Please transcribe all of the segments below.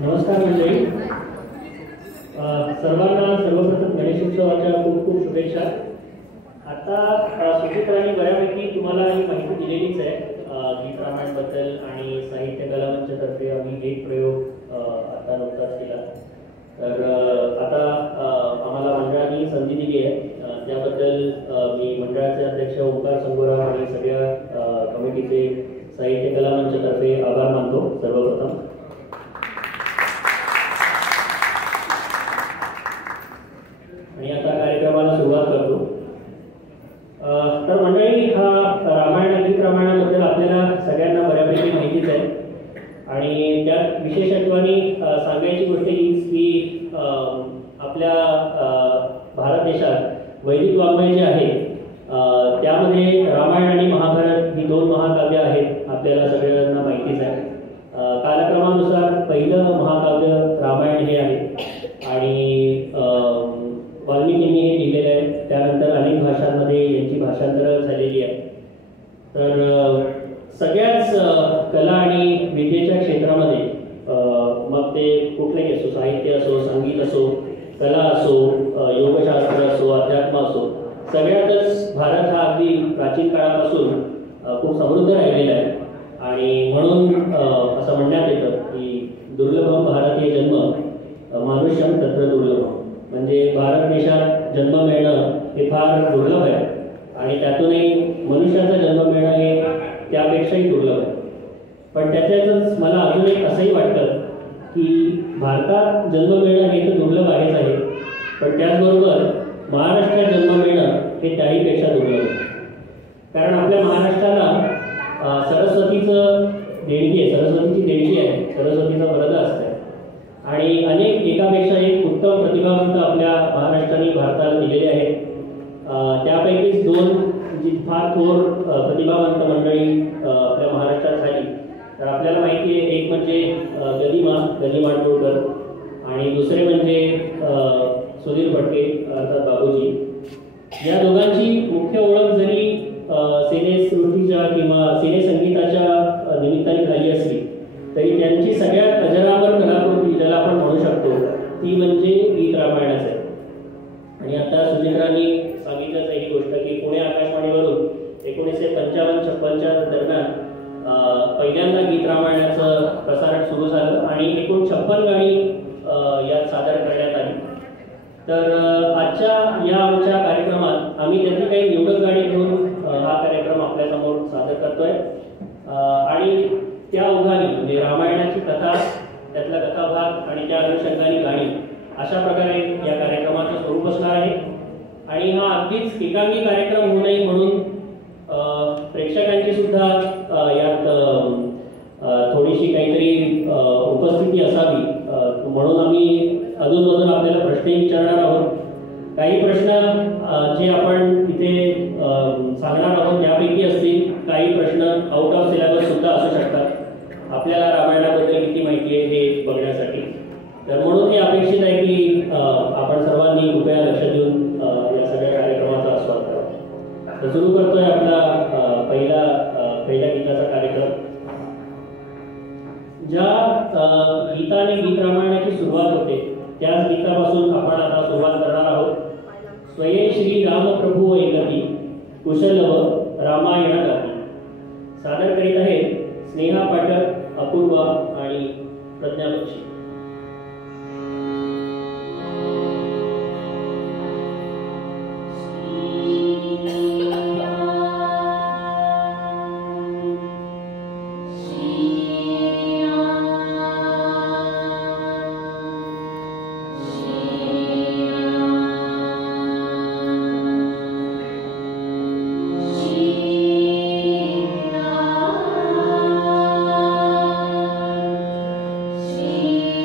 नमस्कार मंडळी. सर्वांना सर्वप्रथम गणेशोत्सवाच्या खूप खूप शुभेच्छा. आता सुचित्रांनी बऱ्यापैकी तुम्हाला ही माहिती दिलेलीच आहे गीत रामायणबद्दल आणि साहित्य कला मंचतर्फे आम्ही एक प्रयोग आता नुकताच केला. तर आता आम्हाला मंडळाने संधी दिली आहे त्याबद्दल मी मंडळाचे अध्यक्ष ओंकार संगोराम आणि सगळ्या कमिटीचे साहित्य कला मंचतर्फे आभार मानतो सर्वप्रथम. आणि आता कार्यक्रमाला सुरुवात करतो. तर मंडळी, हा गीत रामायणाबद्दल आपल्याला सगळ्यांना बऱ्यापैकी माहितीच आहे आणि त्यात विशेषत्वाने सांगायची गोष्ट हीच की आपल्या भारत देशात वैदिक वाङ्मय जे आहे त्यामध्ये रामायण आणि महाभारत ही दोन महाकाव्य आहेत. आपल्याला सगळ्यांना माहितीच आहे. कालक्रमानुसार पहिलं महाकाव्य रामायण हे आहे आणि वाल्मिकींनी हे लिहिलेलं आहे. त्यानंतर अनेक भाषांमध्ये यांची भाषांतरं झालेली आहे. तर सगळ्याच कला आणि विद्येच्या क्षेत्रामध्ये मग ते कुठलेही असो, साहित्य असो, संगीत असो, कला असो, योगशास्त्र असो, अध्यात्म असो, सगळ्यातच भारत हा अगदी प्राचीन काळापासून खूप समृद्ध राहिलेला आहे. आणि म्हणून असं म्हणण्यात येतं की दुर्लभम भारतीय जन्म मानुष्यम तत्र दुर्लभम. म्हणजे भारत देशात जन्म मिळणं हे फार दुर्लभ आहे आणि त्यातूनही मनुष्याचा जन्म मिळणं हे त्यापेक्षाही दुर्लभ आहे. पण त्याच्यातच मला अजून एक असंही वाटतं की भारतात जन्म मिळणं हे तर दुर्लभ आहेच आहे, पण त्याचबरोबर महाराष्ट्रात जन्म मिळणं हे त्याहीपेक्षा दुर्लभ आहे. कारण आपल्या महाराष्ट्राला सरस्वतीचं देणगी आहे, सरस्वतीची देणगी आहे, सरस्वतीचं वरद असतं आणि अनेक एकापेक्षा एक उत्तम प्रतिभावंत आपल्या महाराष्ट्राने भारताला दिलेले आहेत. त्यापैकीच दोन जी फार थोर प्रतिभावंत मंडळी आपल्या महाराष्ट्रात झाली. तर आपल्याला माहिती आहे, एक म्हणजे गदी माडगूळकर आणि दुसरे म्हणजे सुधीर फडके अर्थात बाबूजी. या दोघांची मुख्य ओळख जरी सिनेसृष्टीच्या किंवा सिनेसंगीताच्या निमित्ताने झाली असली तरी त्यांची सगळ्यात अजरामर कलाकृती ज्याला आपण म्हणू शकतो ती म्हणजे गीत रामायणच आहे. आणि आता सुचित्रांनी सांगितलंच आहे ही गोष्ट की पुणे आकाशवाणीवरून 1955-56च्या दरम्यान पहिल्यांदा गीत रामायणाचं प्रसारण सुरू झालं आणि एकूण 56 गाणी यात सादर करण्यात आली. तर आजच्या या आमच्या कार्यक्रमात आम्ही त्यातली काही निवडक गाणी घेऊन हा कार्यक्रम आपल्यासमोर सादर करतोय आणि त्या ओघाने म्हणजे रामायणाची कथा, त्यातला कथाभाग आणि त्या अनुषंगाने गाणी, अशा प्रकारे या कार्यक्रमाचं स्वरूप असणार आहे. आणि हा अगदीच एकांगी कार्यक्रम होऊ नये म्हणून प्रेक्षकांची सुद्धा यात थोडीशी काहीतरी उपस्थिती असावी म्हणून आम्ही अधूनमधून आपल्याला प्रश्नही विचारणार आहोत. काही प्रश्न जे आपण इथे सांगणार आहोत त्यापैकी असतील, काही प्रश्न आउट ऑफ सिलेबस सुद्धा असू शकतात आपल्याला रामायणाबद्दल किती माहिती आहे हे बघण्यासाठी. तर म्हणून हे अपेक्षित आहे की आपण सर्वांनी कृपया लक्ष देऊन या सगळ्या कार्यक्रमाचा आस्वाद करावा. तर सुरू करतोय आपला पहिल्या गीताचा कार्यक्रम. ज्या गीताने गीत रामायणाची सुरुवात होते त्याच गीतापासून आपण आता सुरुवात करणार आहोत. स्वये श्री रामप्रभू ऐकती कुशलव रामायण गाती. सादर करीत आहेत स्नेहा पाठक, अपूर्वा आणि प्रज्ञा बक्षी. Shri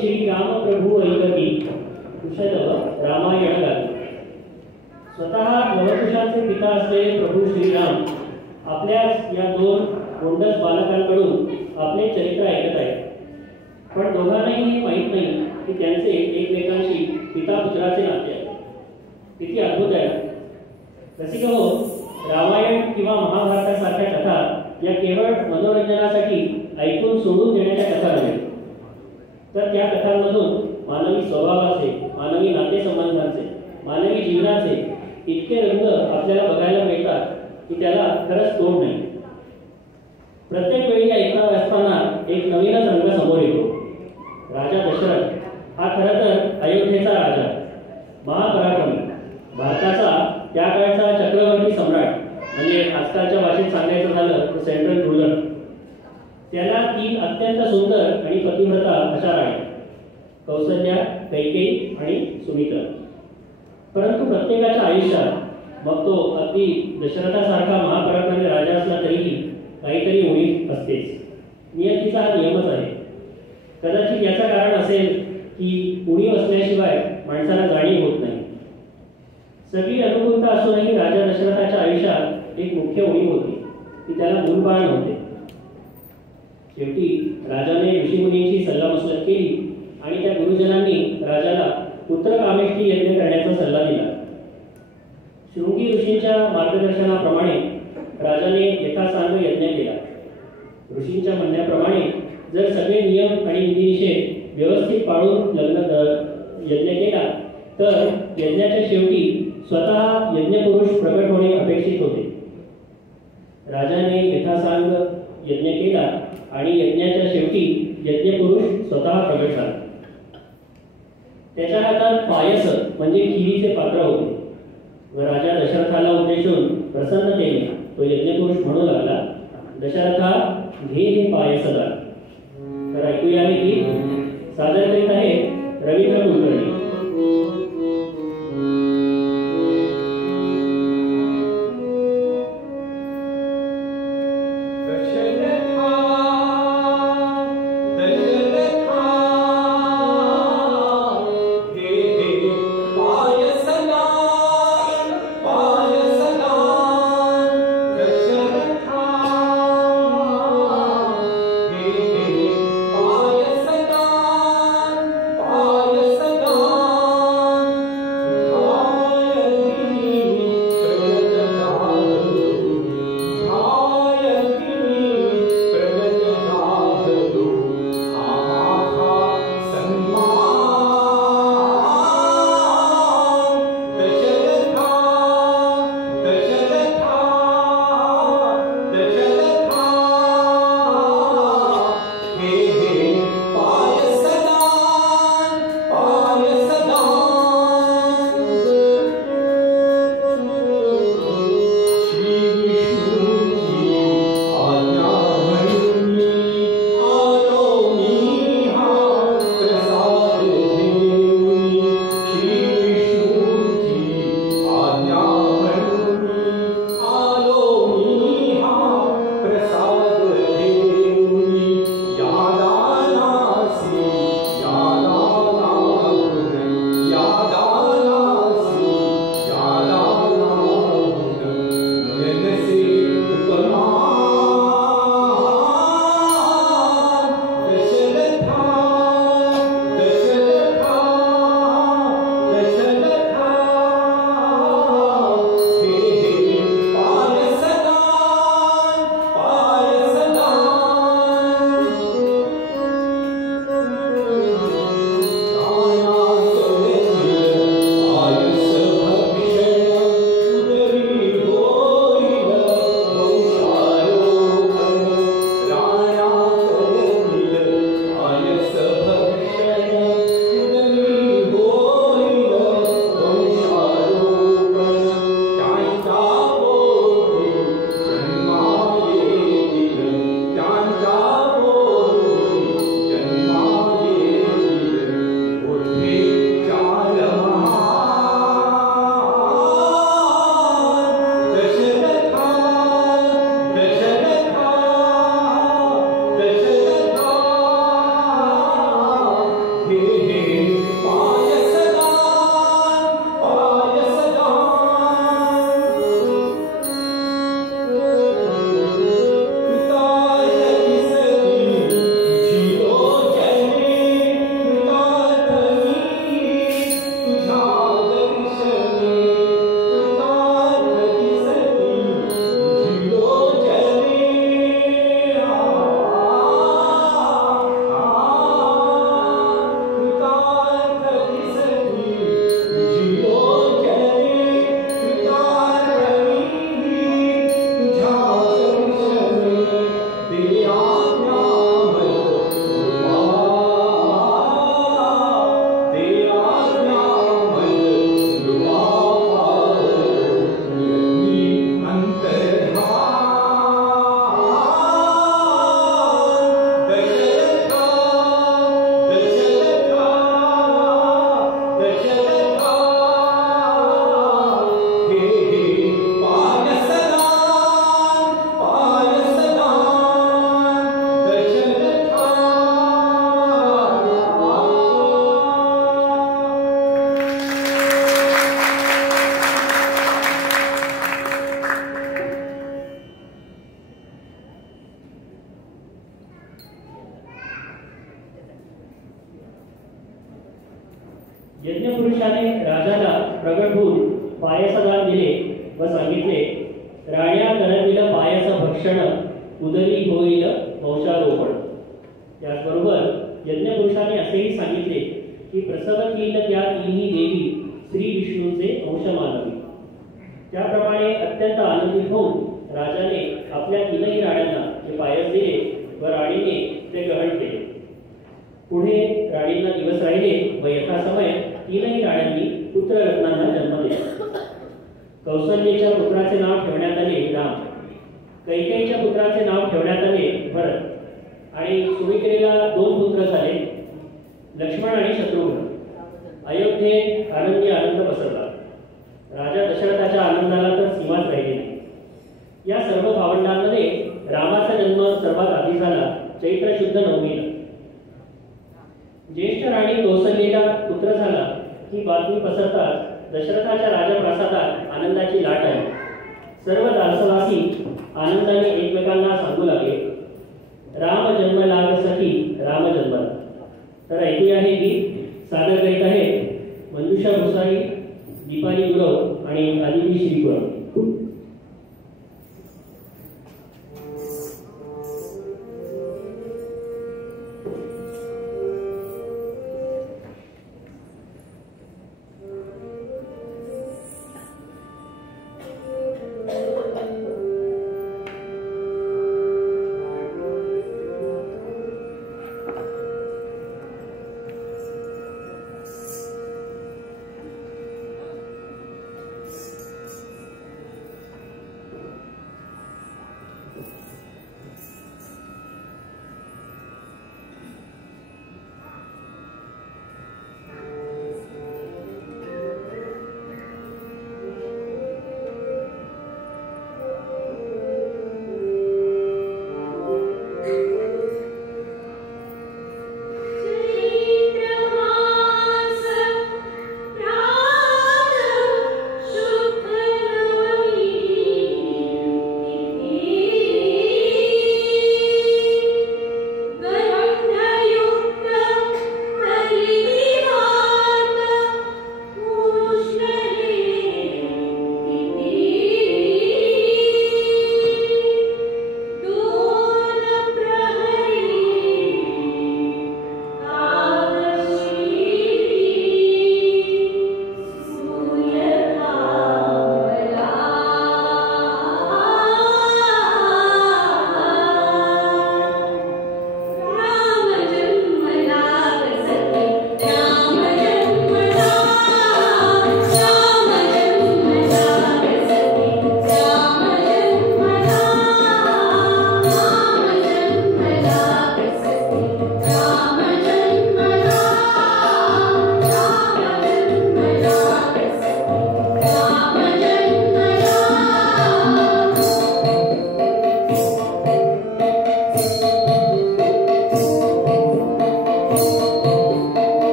श्रीराम प्रभू ऐकती कुशलव रामायण गाती. स्वतः नवकुशांचे पिता असलेले प्रभू श्रीराम आपल्या या दोन गोंडस बालकांकडून आपले चरित्र ऐकत आहेत. पण दोघांनाही हे माहीत नाही की त्यांचे एकमेकांशी पिता पुत्राचे नाते आहे. किती अद्भुत आहे. रसिक हो, रामायण किंवा महाभारतासारख्या कथा या केवळ मनोरंजनासाठी ऐकून सोडून देण्याच्या कथा नव्हे, तर त्या कथांमधून मानवी स्वभावाचे, मानवी नातेसंबंधांचे, मानवी जीवनाचे इतके रंग आपल्याला बघायला मिळतात की त्याला खरंच तोड नाही. प्रत्येक वेळी ऐकत असताना एक नवीनच रंग समोर येतो. राजा दशरथ हा खरं तर अयोध्येचा राजा, महापराक्रमी, भारताचा त्या काळचा चक्रवर्ती सम्राट, म्हणजे आजकालच्या भाषेत सांगायचं झालं तर सेंट्रल रुलर. त्याला 3 अत्यंत सुंदर आणि पतिव्रता अशा राण्या, कौसल्या, कैकेयी आणि सुमित्रा. परंतु प्रत्येकाच्या आयुष्यात, मग तो अगदी दशरथासारखा महापराक्रमी राजा असला तरीही काहीतरी उणीव असतेच. नियतीचा हा नियमच आहे. कदाचित याचं कारण असेल की उणीव असल्याशिवाय माणसाला जाणीव होत नाही. सगळी अनुकूलता असूनही राजा दशरथाच्या आयुष्यात एक मुख्य उणीव होती, की त्याला मूलबाळ नव्हते. शेवटी राजाने ऋषीमुनींची सल्लामसलत केली आणि त्या गुरुजनांनी राजाला पुत्रकामेष्टी यज्ञ करण्याचा सल्ला दिला. शृंगी ऋषींच्या मार्गदर्शनाप्रमाणे राजाने यथासांग यज्ञ केला. ऋषींच्या म्हणण्याप्रमाणे जर सगळे नियम आणि विधिनिषेध व्यवस्थित पाळून यज्ञ केला तर यज्ञाच्या शेवटी स्वतः यज्ञपुरुष प्रकट होणे अपेक्षित होते. राजाने यथासांग यज्ञ केला आणि यज्ञाच्या शेवटी यज्ञपुरुष स्वतः प्रकट झाला. त्याच्या हातात पायस म्हणजे खिरीचे पात्र होते व राजा दशरथाला उद्देशून प्रसन्नतेने तो यज्ञपुरुष म्हणू लागला, दशरथा घे हे पायसदार. तर ऐकूया हे गीत सादर करीत आहे रवींद्र कुलकर्णी. Yes, प्रगट होऊन पायसदान दिले व सांगितले, राण्या करविल पायस भक्षण, उदरी होईल वंशारोपण. त्याचबरोबर यज्ञपुरुषाने असेही सांगितले की प्रसव केल त्या तिन्ही देवी श्री विष्णूचे अंश मानवी. त्याप्रमाणे अत्यंत आनंदित होऊन राजाने आपल्या तीनही राण्यांना ते पायस दिले व राणीने ते ग्रहण केले. पुढे राणींना दिवस राहिले व यथासमय तीनही राण्यांनी पुत्ररत्नांना जन्म दिला. कौसल्येच्या पुत्राचे नाव ठेवण्यात आले राम, कैकेयीच्या पुत्राचे नाव ठेवण्यात आले भरत आणि सुमित्रेला 2 पुत्र झाले, लक्ष्मण आणि शत्रुघ्न. अयोध्येत आनंदी आनंद पसरला. राजा दशरथाच्या आनंदाला तर सीमाच राहिली नाही. या सर्व भावंडांमध्ये रामाचा जन्म सर्वात आधी झाला चैत्र शुद्ध नवमीला. ज्येष्ठ राणी कौसल्येला पुत्र झाला ही बातमी पसरताच दशरथाच्या राजप्रासादात आनंदाची लाट आली. सर्व दासवासी आनंदाने एकमेकांना सांगू लागले, राम जन्म लागसाठी राम जन्मला. तर ऐकूया हे गीत. सादर करीत आहे मंजुषा भुसारी, दीपाली गुरव आणि आदिती श्रीपुरम.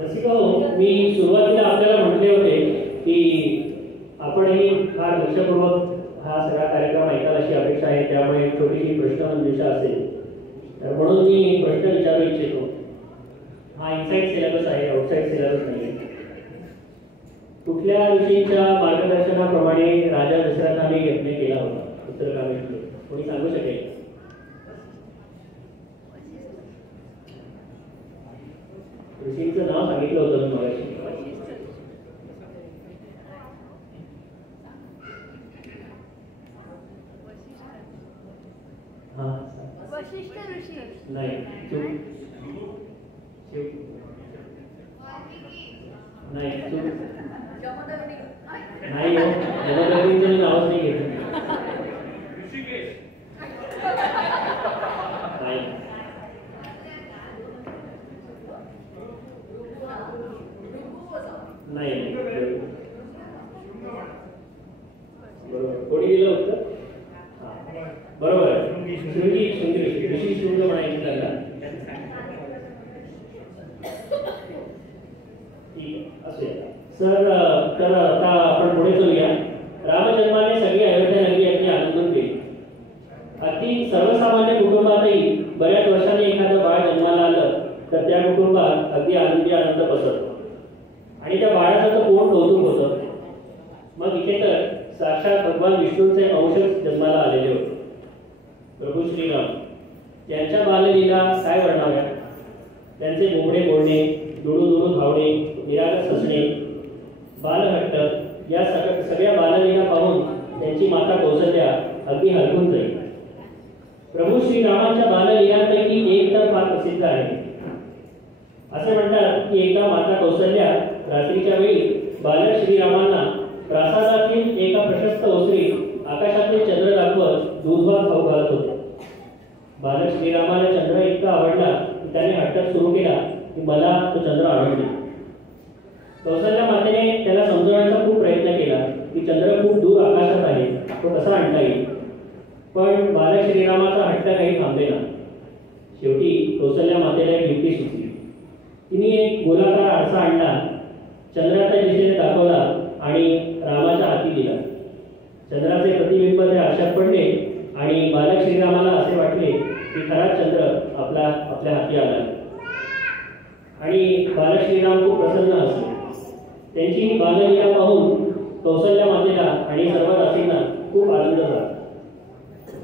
रसिका हो, मी सुरुवातीला आपल्याला म्हटले होते की आपणही फार लक्षपूर्वक हा सगळा कार्यक्रम ऐकाल अशी अपेक्षा आहे, त्यामुळे एक छोटीशी प्रश्नमंजुषा असेल. तर म्हणून मी प्रश्न विचारू इच्छितो. हा इनसाइड सिलेबस आहे, आउटसाइड सिलेबस नाही. कुठल्या ऋषींच्या मार्गदर्शनाप्रमाणे राजा दशरथाने यज्ञ केला होता? उत्तरकामेश्वर कोणी सांगू शकेल? ऋषींचं नाव सांगितलं होतं मी मगाशी. वशिष्ठ ऋषी नाही. नाही नाही हो, जमदग्नीचं नावच नाही घेत. नाही नाही बरोबर. कोणी दिलं उत्तर? बरोबर आहे. शृंगी ऋषी शृंग म्हणायचं त्याला. सर, तर आता आपण पुढे चलूया. रामजन्माने सगळी अयोध्या नगरी अगदी आनंदून गेली. अगदी सर्वसामान्य कुटुंबातही बऱ्याच वर्षांनी एखादं बाळ जन्माला आलं तर त्या कुटुंबात अगदी आनंदी आनंद पसरतो आणि त्या बाळाचं तर पूर्ण कौतुक होतं. मग इथे तर साक्षात भगवान विष्णूंचे अंशच जन्माला आलेले होते. प्रभू श्रीराम यांच्या बाललीला काय वर्णाव्या. त्यांचे बोबडे बोलणे, दुडू दुडू धावणे, निरागस हसणे, बालहट्ट या सगळ्या बाललीला पाहून त्यांची माता कौसल्या अगदी हरकून जाईल. प्रभू श्रीरामांच्या बाललीलांपैकी एक तर फार प्रसिद्ध आहे. असे म्हणतात की एकदा माता कौसल्या रात्रीच्या वेळी बालक श्रीरामांना प्रासादातील एका प्रशस्त ओसरीत आकाशातील चंद्र दाखवत दूधभात खाऊ घालत होते. बालक श्रीरामाला चंद्र इतका आवडला की त्याने हट्ट सुरू केला की मला तो चंद्र आवडला. कौसल्या मातेने त्याला समजवण्याचा खूप प्रयत्न केला की चंद्र खूप दूर आकाशात आहे, तो कसा आणता येईल. पण बालक श्रीरामाचा हट्ट काही थांबलेला. शेवटी कौसल्या मातेला एक युक्ती सुचली. तिने एक गोलाकार आरसा आणला, चंद्राच्या दिशेने दाखवला आणि रामाच्या हाती दिला. चंद्राचे प्रतिबिंब त्या आरशात पडले आणि बालक श्रीरामाला असे वाटले की खराच चंद्र आपल्या हाती आला. आणि बालक श्रीराम खूप प्रसन्न असले. त्यांची बाललीला पाहून कौसल्या मातेला आणि सर्व दासींना खूप आनंद झाला.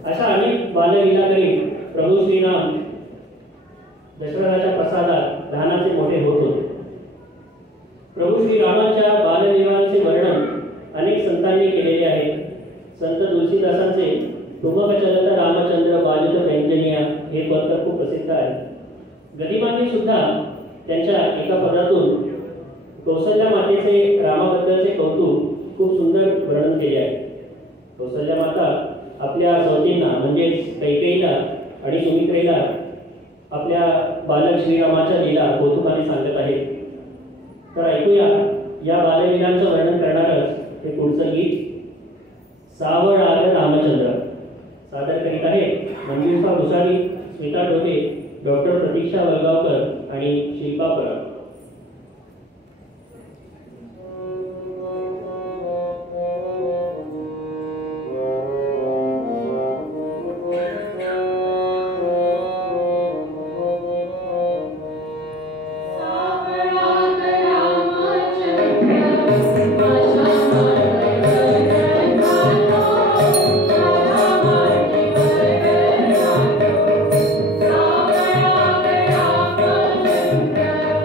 अशा अनेक बाललीला करीत प्रभू श्रीराम दशरथाच्या प्रसादात लहानाचे मोठे होत होते. प्रभू श्रीरामांच्या बाललीलांचे वर्णन अनेक संतांनी केलेले आहे. संत तुलसीदासांचे ठुमक चलत रामचंद्र बालत व्यंजनिया हे पद तर खूप प्रसिद्ध आहे. गदिमांनी सुद्धा त्यांच्या एका पदातून कौसल्या मातेचे रामाबद्दलचे कौतुक खूप सुंदर वर्णन केले आहे. कौसल्या माता आपल्या सवतींना म्हणजेच कैकेयीला आणि सुमित्रेला आपल्या बालक श्रीरामाच्या लीला कौतुकाने सांगत आहेत. तर ऐकूया या बाललीलांचं वर्णन करणारच हे पुढचं गीत. सावळ आलं रामचंद्र. सादर करीत आहे मंजुषा भुसारी, स्मिता डोके, डॉक्टर प्रतीक्षा वलगावकर आणि शिल्पा पराग. Yeah.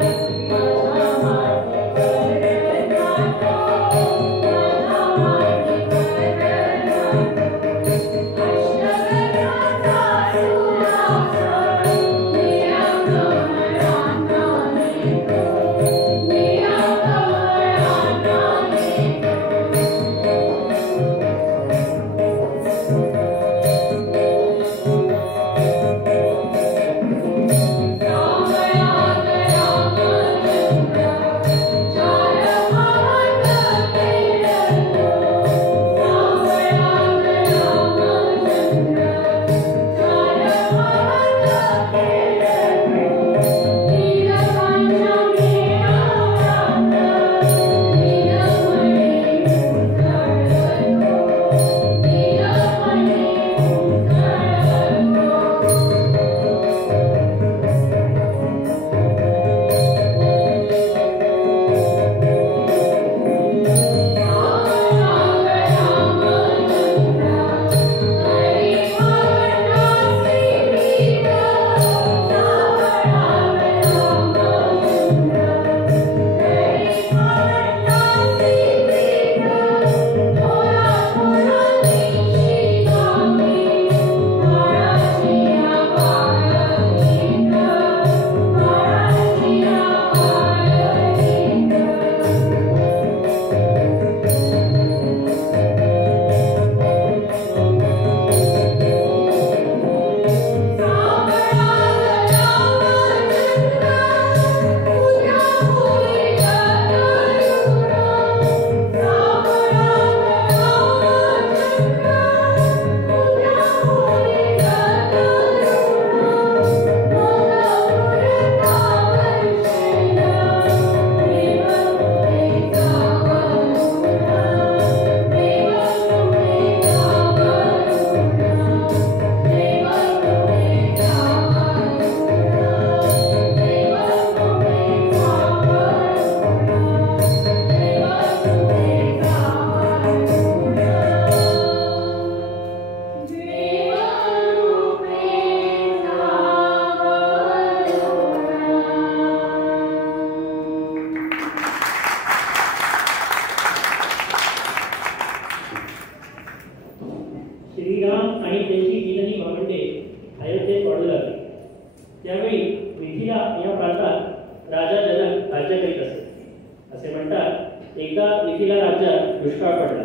एका मिथिला राज्यात दुष्काळ पडला.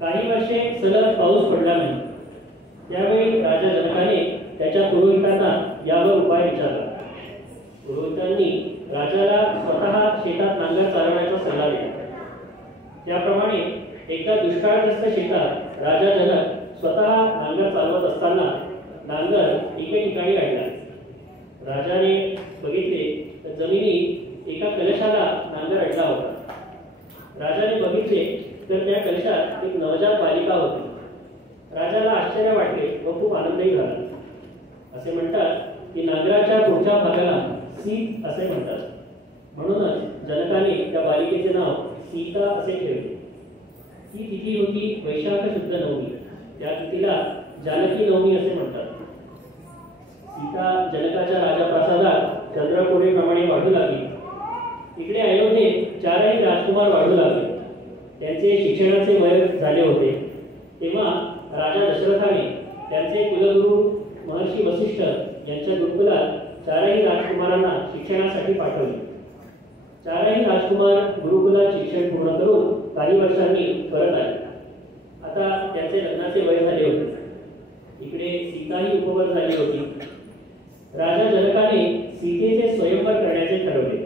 काही वर्षे सलग पाऊस पडला नाही. त्यावेळी राजा जनकाने त्याच्या पुरोहितांना यावर उपाय विचारला. पुरोहितांनी राजाला स्वतः शेतात नांगर चालवण्याचा सल्ला दिला. त्याप्रमाणे एका दुष्काळग्रस्त शेतात राजा जनक स्वतः नांगर चालवत असताना नांगर एके ठिकाणी अडला. राजाने बघितले तर जमिनीत एका कलशाला नांगर अडला होता. राजाने बघितले तर त्या कलशात एक नवजात बालिका होती. राजाला आश्चर्य वाटले व खूप आनंदही झाला. असे म्हणतात की नांगराच्या पुढच्या भागाला सीत असे म्हणतात. म्हणूनच जनकाने त्या बालिकेचे नाव सीता असे ठेवले. ही तिथी होती वैशाख शुद्ध नवमी. त्या तिथीला जानकी नवमी असे म्हणतात. सीता जनकाच्या राजप्रासादात चंद्रकोरेप्रमाणे वाढू लागली. इकडे अयोध्येत चारही राजकुमार वाढू लागले. त्यांचे शिक्षणाचे वय झाले होते. तेव्हा राजा दशरथाने त्यांचे कुलगुरू महर्षी वसिष्ठ यांच्या गुरुकुलात चारही राजकुमारांना शिक्षणासाठी पाठवले. चारही राजकुमार गुरुकुलात शिक्षण पूर्ण करून काही वर्षांनी परत आले. आता त्यांचे लग्नाचे वय झाले होते. इकडे सीताही उपवर झाली होती. राजा जनकाने सीतेचे स्वयंवर करण्याचे ठरवले.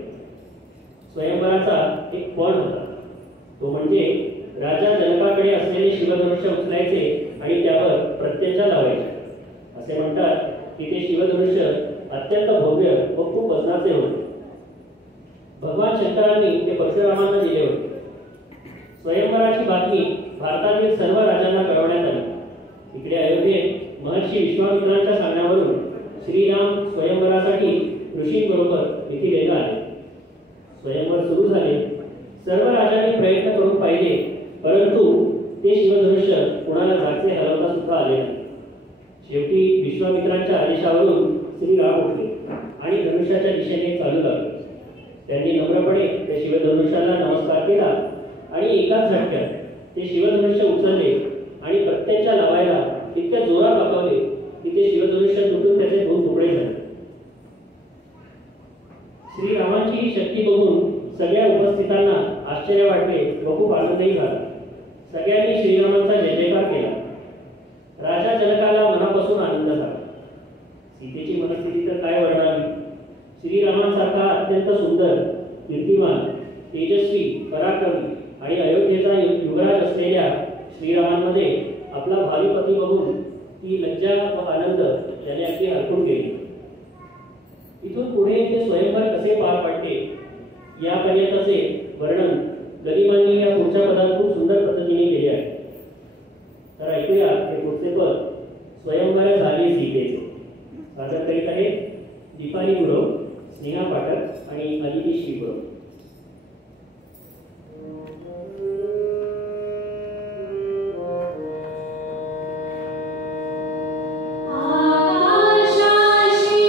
स्वयंवराचा एक पॉड होता. तो म्हणजे राजा जनकाकडे असलेले शिवधनुष्य उचलायचे आणि त्यावर प्रत्यंचा लावायचे. असे म्हणतात की ते शिवधनुष्य अत्यंत भव्य व खूप वजनाचे होते. भगवान शंकरांनी ते परशुरामांना दिले होते. स्वयंवराची बातमी भारतातील सर्व राजांना कळवण्यात आली. इकडे अयोध्येत महर्षी विश्वामित्रांच्या सांगण्यावरून श्रीराम स्वयंवरासाठी ऋषींबरोबर मिथिलेला आले. स्वयंवर सुरू झाले. सर्व राजांनी प्रयत्न करून पाहिले, परंतु ते शिवधनुष्य कुणाला झाडचे हलवता सुद्धा आले नाही. शेवटी विश्वामित्रांच्या आदेशावरून श्रीराम उठले आणि धनुष्याच्या दिशेने चालू लागले. त्यांनी नम्रपणे त्या शिवधनुष्याला नमस्कार केला आणि एकाच झटक्यात ते शिवधनुष्य उचलले आणि प्रत्यंचा लावायला इतक्या जोरात वाकवले की ते शिवधनुष्य तुटून त्याचे दोन तुकडे झाले. श्रीरामांची ही शक्ती बघून सगळ्या उपस्थितांना आश्चर्य वाटले व खूप आनंदही झाला. सगळ्यांनी श्रीरामांचा जय जयकार केला. राजा जनकाला मनापासून आनंद झाला. सीतेची मनस्थिती तर काय वर्णावी. श्रीरामांसारखा अत्यंत सुंदर, कीर्तिमान, तेजस्वी, पराक्रमी आणि अयोध्येचा युवराज असलेल्या श्रीरामांमध्ये आपला भावी पती बघून ती लज्जा व आनंद त्याने अगदी हरपून गेली. इथून पुढे ते स्वयंवर कसे पार पडते यापर्यंतचे वर्णन गरिमांनी या पुढच्या पदात खूप सुंदर पद्धतीने केले आहे. तर ऐकूया हे पुढचे पद. स्वयंवर झाली सीतेचे. सादर करीत आहे दीपाली गुरव, स्नेहा पाठक आणि अदिती श्रीगुरव. आकाशाशी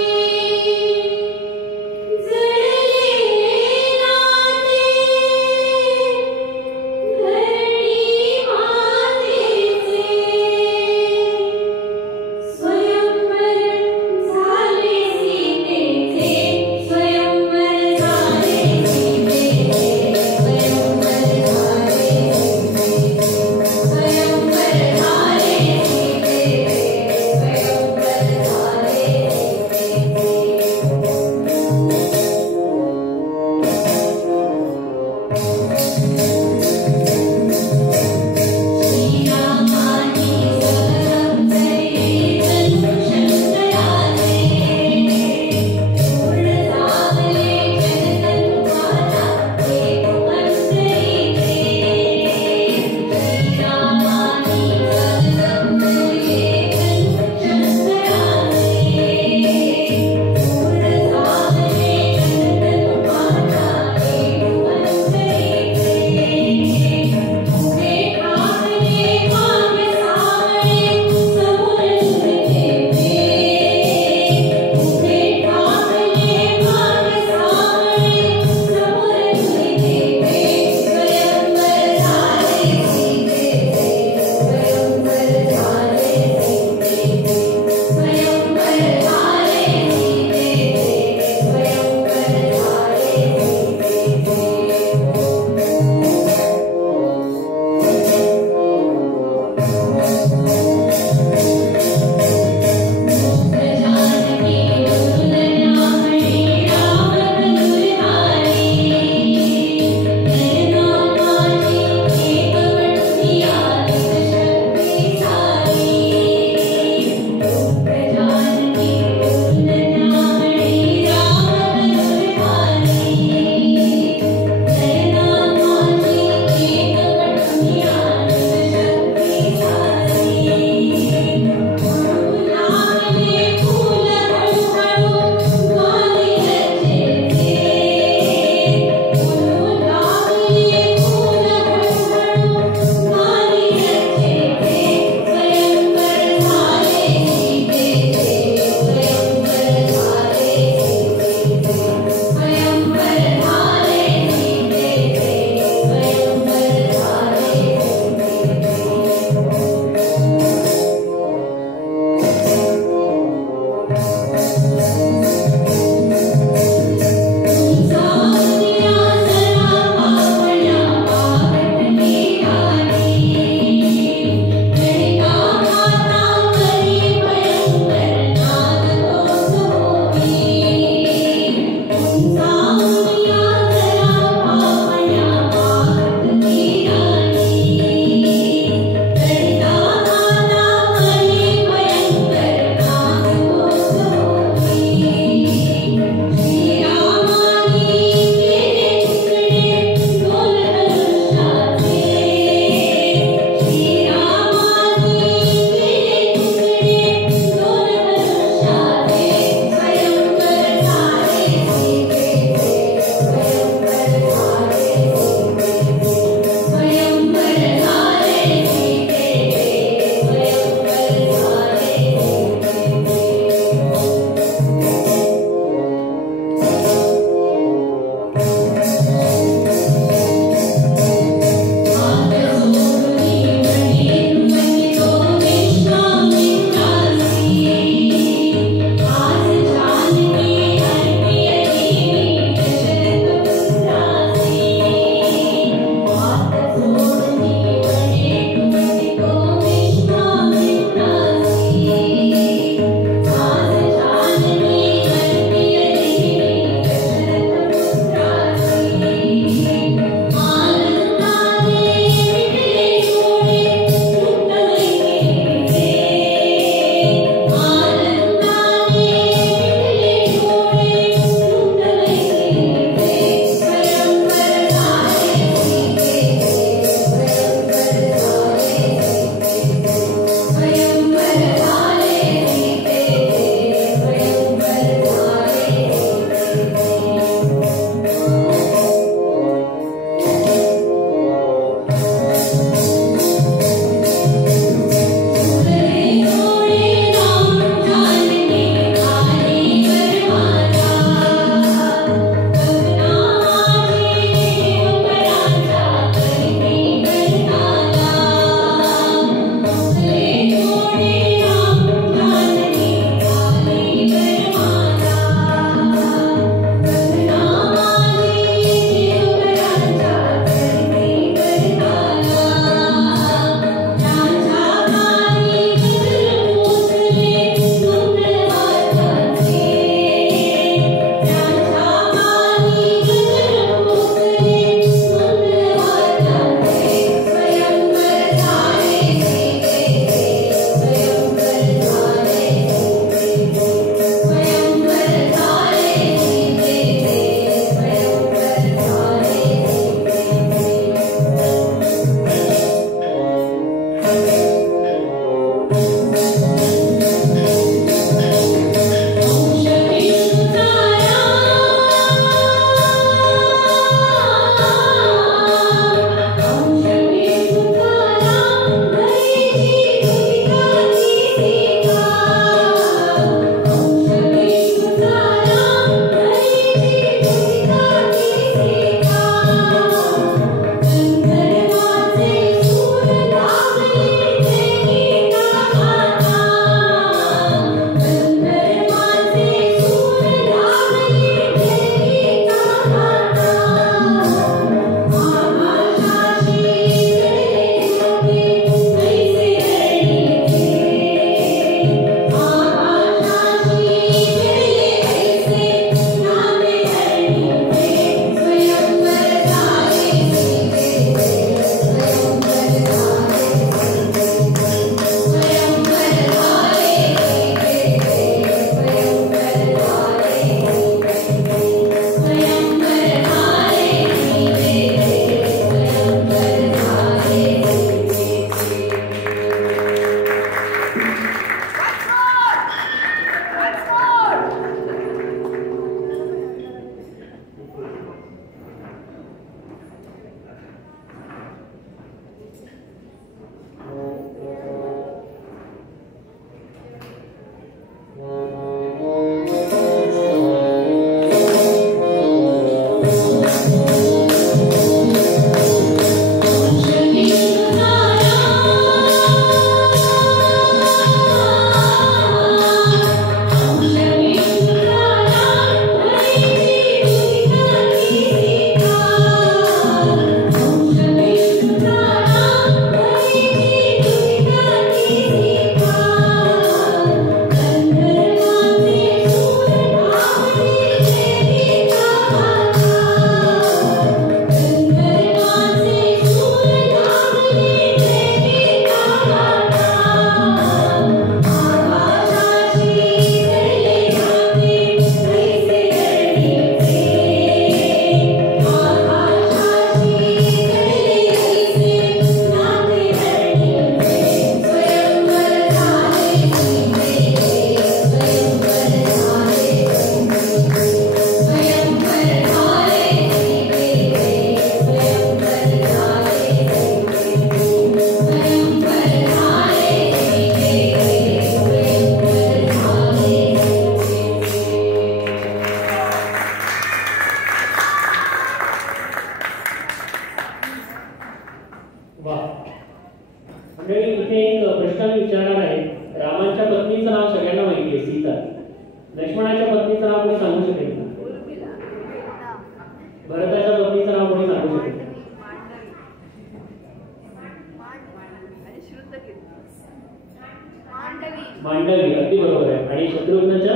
मांडवी अगदी बरोबर आहे. आणि शत्रुघ्नच्या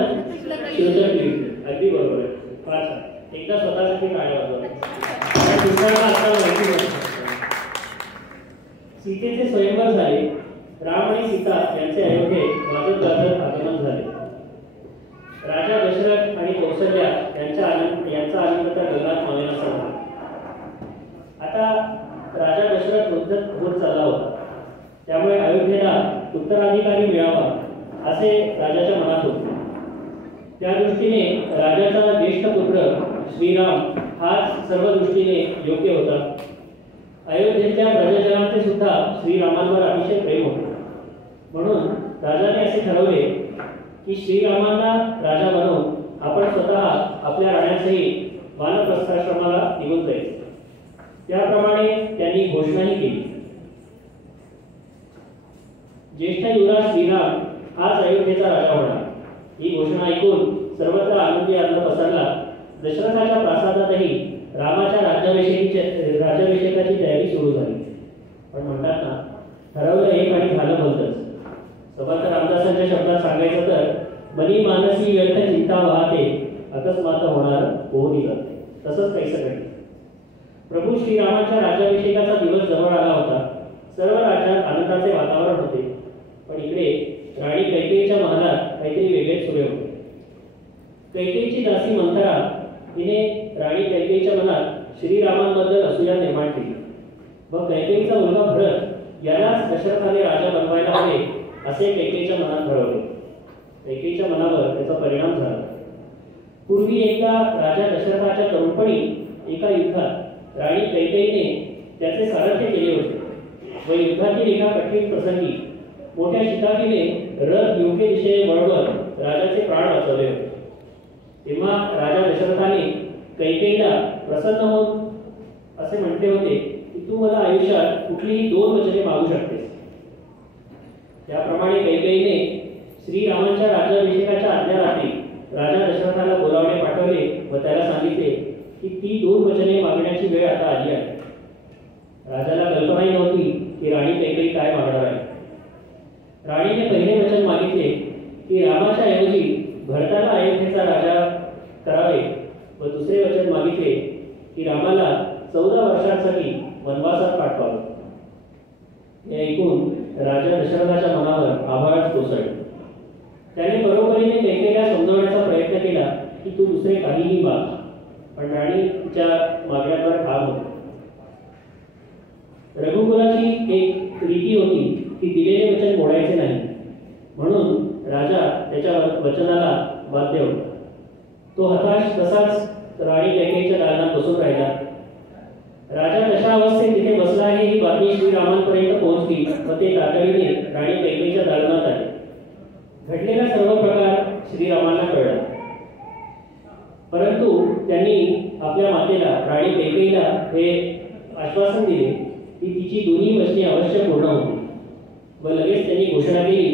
शिवचक्री अगदी बरोबर आहे. फार छान. एकदा स्वतःसाठी टाळ्या वाजवा. सीतेचे स्वयंवर झाले. राम आणि सीता यांचे अयोध्येत वाजत गाजत आगमन झाले. राजा दशरथ आणि कौसल्या यांचा आनंद त्या गगनात मावेना झाला. आता राजा दशरथ वृद्ध होत चालला होता. त्यामुळे अयोध्येला उत्तराधिकारी मिळावा असे राजाच्या मनात होते. त्या दृष्टीने राजाचा ज्येष्ठ पुत्र श्रीराम हाच सर्व दृष्टीने योग्य होता. अयोध्येतल्या प्रजाजनांचे सुद्धा श्रीरामांवर अतिशय प्रेम होते. म्हणून राजाने असे ठरवले की श्रीरामांना राजा बनवून आपण स्वतः आपल्या राण्यांसहित वानप्रस्थाश्रमाला निघून जायचे. त्याप्रमाणे त्यांनी घोषणाही केली. ज्येष्ठ युवराज श्रीराम हाच अयोध्येचा राजा होणार. ही घोषणा ऐकून सर्वत्र आनंदी आनंद पसरला. दशरथाच्या प्रासादातही रामाच्या राज्याभिषेकाची तयारी सुरू झाली. पण म्हणतात ना, ठरवलं एक आणि झालं भलतंच. समर्थ रामदासांच्या शब्दात सांगायचं तर, मनी मानसी व्यर्थ चिंता वाहते, अकस्मात होणार होऊन जाते. तसंच काहीसं घडलं. प्रभू श्रीरामाच्या राज्याभिषेकाचा दिवस जवळ आला होता. सर्व राज्यात आनंदाचे वातावरण होते. पण इकडे राणी कैकेयीच्या महालात काहीतरी वेगळेच सुरू होते. कैकेयीची दासी मंथरा तिने राणी कैकेयीच्या मनात श्रीरामांबद्दल असूया निर्माण केली. मग कैकेयीचा मुलगा भरत यालाच दशरथाने राजा बनवायला हवे असे कैकेयीच्या मनात ठरवले. कैकेयीच्या मनावर त्याचा परिणाम झाला. पूर्वी एकदा राजा दशरथाच्या तरुणपणी एका युद्धात राणी कैकेयीने त्याचे सारथ्य केले होते व युद्धातील एका कठीण प्रसंगी मोठ्या शिताफीने रथ योग्य दिशेने वळवत राजाचे प्राण वाचवले होते. तेव्हा राजा दशरथाने कैकेयीला प्रसन्न होऊन असे म्हटले होते की तू मला आयुष्यात कुठलीही 2 वचने मागू शकतेस. त्याप्रमाणे कैकेयीने श्रीरामांच्या राज्याभिषेकाच्या आदल्या रात्री राजा दशरथाला बोलावणे पाठवले व त्याला सांगितले की ती 2 वचने मागण्याची वेळ आता आली आहे. राजाला कल्पनाही नव्हती की राणी कैकेयी काय मागणार आहे. राणीने पहिले वचन मागितले की रामाच्या ऐवजी भरताला अयोध्येचा राजा करावे व दुसरे वचन मागितले की रामाला 14 वर्षांसाठी वनवासात पाठवावे. हे ऐकून राजा दशरथाच्या मनावर आभाळ कोसळले. त्याने बरोबरीने कैकेयीला समजवण्याचा प्रयत्न केला की तू दुसरे काहीही माग. पण राणी तिच्या मागण्यावर ठाम होती. रघुकुलाची एक रीती होती की दिलेले वचन मोडायचे नाही. म्हणून राजा त्याच्या वचनाला बाध्य होता. तो हताश तसाच राणी कैकेयीच्या दालनात बसून राहिला. राजा कशा अवस्थेत तिथे बसला आहे ही बातमी श्रीरामांपर्यंत पोहोचली व ते तातडीने राणी कैकेयीच्या दालनात आले. घडलेला सर्व प्रकार श्रीरामांना कळला. परंतु त्यांनी आपल्या मातेला राणी कैकेयीला हे आश्वासन दिले की तिची दोन्ही वचने अवश्य पूर्ण होतील व लगेच त्यांनी घोषणा केली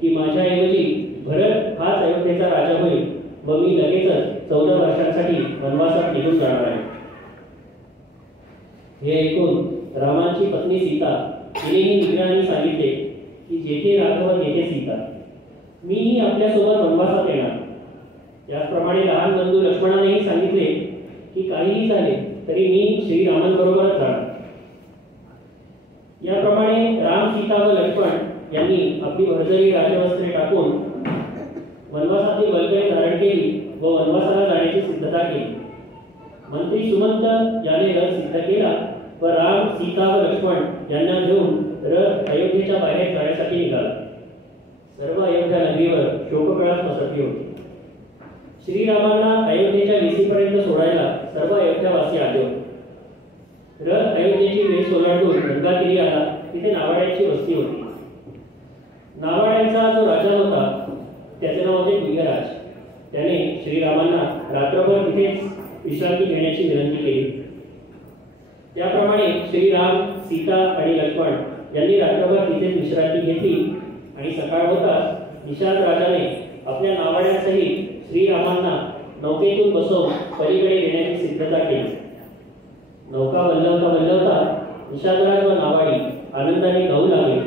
की माझ्याऐवजी भरत हाच अयोध्येचा राजा होईल व मी लगेचच 14 वर्षांसाठी वनवासात निघून जाणार आहे. हे ऐकून रामाची पत्नी सीता तिनेही मित्रांनी सांगितले की जेथे राघव तेथे सीता, मीही आपल्यासोबत वनवासात येणार. याचप्रमाणे लहान बंधू लक्ष्मणानेही सांगितले की काहीही झाले तरी मी श्रीरामांबरोबरच जाणार. याप्रमाणे राम, सीता व लक्ष्मण यांनी आपली भरजरी राजवस्त्रे टाकून वनवासातील बलकरी धारण केली व वनवासाला जाण्याची सिद्धता केली. मंत्री सुमंत याने रथ सिद्ध केला व राम, सीता व लक्ष्मण यांना घेऊन रथ अयोध्येच्या बाहेर जाण्यासाठी निघाला. सर्व अयोध्या नगरीवर शोककळा पसरली होती. श्रीरामांना अयोध्येच्या वेशीपर्यंत सोडायला सर्व अयोध्यावासी आले होते. रथ अयोध्येची वेश ओलांडून गंगातीरी आला. तिथे नावाड्यांची वस्ती होती. नावाड्यांचा जो राजा होता त्याचे नाव होते दिव्यराज. त्याने श्रीरामांना रात्रभर तिथेच विश्रांती घेण्याची विनंती केली. त्याप्रमाणे श्रीराम, सीता आणि लक्ष्मण यांनी रात्रभर तिथेच विश्रांती घेतली आणि सकाळ होताच निषाद राजाने आपल्या नावाड्यांसहित श्रीरामांना नौकेतून बसवून पलीकडे येण्याची सिद्धता केली. नौका वल्लवता निषादराज व नावाडी आनंदाने गाऊ लागले,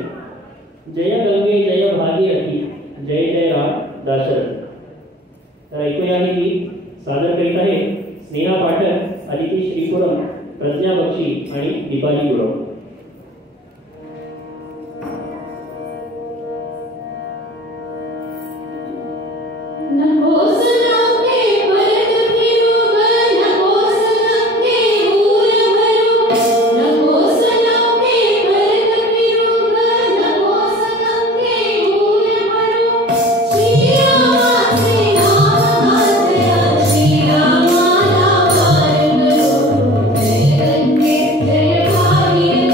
जय गंगे जय भागीरथी, जय जय राम दाशरथ. तर ऐकूया ही गीत सादर करीत आहे स्नेहा पाठक, अदिती श्रीपुरम, प्रज्ञा बक्षी आणि दीपाली गुरव. Jai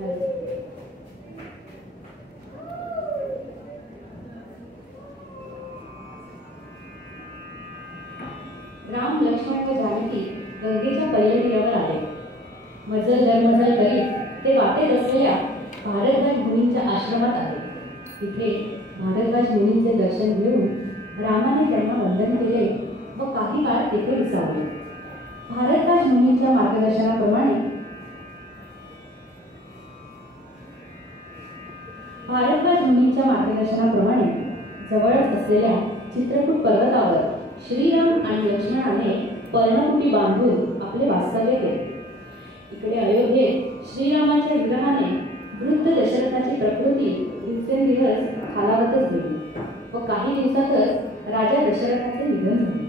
राम, लक्ष्मण व जानकी गंगेच्या पहिल्या तीरावर आले. मजल दरमजल करीत ते वाटेत असलेल्या भारद्वाज मुनींच्या आश्रमात आले. तिथे भारद्वाज मुनींचे दर्शन घेऊन रामाने त्यांना वंदन केले व काही काळ तिथे विसावले. भारद्वाज मुनींच्या मार्गदर्शनाप्रमाणे जवळच असलेल्या चित्रकूट पर्वतावर श्रीराम आणि लक्ष्मणाने पर्णकुटी बांधून आपले वास्तव्य केले. इकडे अयोध्येत श्रीरामाच्या विग्रहाने वृद्ध दशरथाची प्रकृती दिवसेंदिवस खालावतच गेली व काही दिवसातच राजा दशरथाचे निधन झाले.